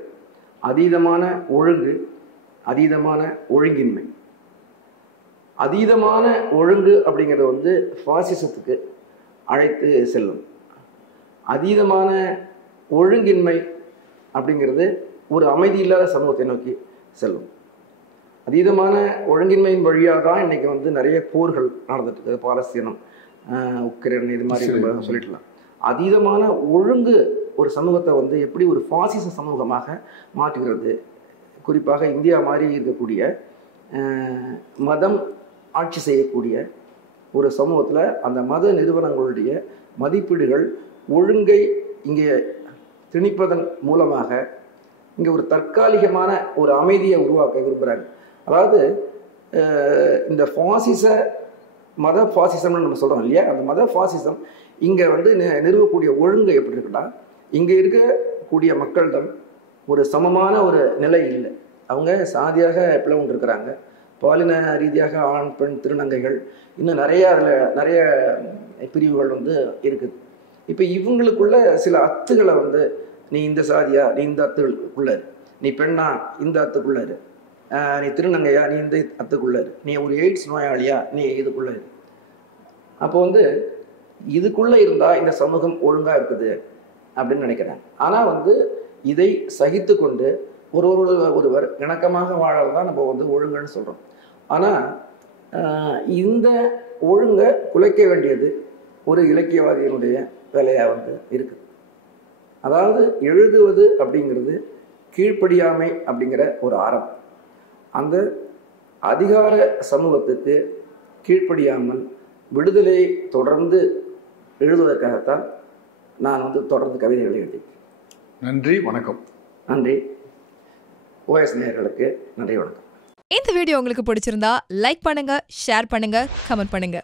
அதீதமான ஒழுங்கு, அதீதமான ஒழுங்கின்மை. அதீதமான ஒழுங்கு அப்படிங்கிறது வந்து பாசிசத்துக்கு அழைத்து செல்லும். அதீதமான ஒழுங்கின்மை அப்படிங்கிறது ஒரு அமைதி இல்லாத சமூகத்தை நோக்கி செல்லும். அதீதமான ஒழுங்கின்மையின் வழியாக தான் இன்னைக்கு வந்து நிறைய போர்கள் நடந்துட்டு இருக்குது. பாலஸ்தீனம், உக்ரைன், இது மாதிரி நம்ம சொல்லிடலாம். அதீதமான ஒழுங்கு ஒரு சமூகத்தை வந்து எப்படி ஒரு பாசிச சமூகமாக மாற்றுகிறது. குறிப்பாக இந்தியா மாதிரி இருக்கக்கூடிய மதம் ஆட்சி செய்யக்கூடிய ஒரு சமூகத்தில் அந்த மத நிறுவனங்களுடைய மதிப்பீடுகள் ஒழுங்கை இங்கே திணிப்பதன் மூலமாக இங்கே ஒரு தற்காலிகமான ஒரு அமைதியை உருவாக்க விரும்புகிறாங்க. அதாவது இந்த பாசிச மத பாசிசம்னு நம்ம சொல்கிறோம் இல்லையா, அந்த மத பாசிசம் இங்கே வந்து நிறுவக்கூடிய ஒழுங்கு எப்படி இருக்குன்னா, இங்கே இருக்க கூடிய மக்களிடம் ஒரு சமமான ஒரு நிலை இல்லை. அவங்க சாதியாக பிளவுண்டு இருக்கிறாங்க. பாலின ரீதியாக ஆண் பெண் திருநங்கைகள் இன்னும் நிறைய பிரிவுகள் இருக்குது. இப்போ இவங்களுக்குள்ள சில அத்துகளை நீ இந்த சாதியா, நீ இந்த அத்துக்குள்ளாரு, நீ பெண்ணா இந்த அத்துக்குள்ளாரு, நீ திருநங்கையா நீ இந்த அத்துக்குள்ளாரு, நீ ஒரு எய்ட்ஸ் நோயாளியா நீ இதுக்குள்ளாரு. அப்போ இதுக்குள்ளே இருந்தால் இந்த சமூகம் ஒழுங்காக இருக்குது அப்படின்னு நினைக்கிறேன். ஆனால் இதை சகித்து கொண்டு ஒருவர் இணக்கமாக வாழறதான் நம்ம ஒழுங்குன்னு சொல்கிறோம். ஆனால் இந்த ஒழுங்கை குலைக்க வேண்டியது ஒரு இலக்கியவாதியினுடைய வேலையாக இருக்குது. அதாவது எழுதுவது அப்படிங்கிறது கீழ்ப்படியாமை அப்படிங்கிற ஒரு அறம். அந்த அதிகார சமூகத்துக்கு கீழ்ப்படியாமல் விடுதலையை தொடர்ந்து எழுதுவதற்காகத்தான் நான் தொடர்ந்து கவிதைகளை எழுதியிருக்கேன். நன்றி, வணக்கம். நன்றி. ஓஎஸ் நேயர்களுக்கு நன்றி, வணக்கம். இந்த வீடியோ உங்களுக்கு பிடிச்சிருந்தா லைக் பண்ணுங்க, ஷேர் பண்ணுங்க, கமெண்ட் பண்ணுங்க.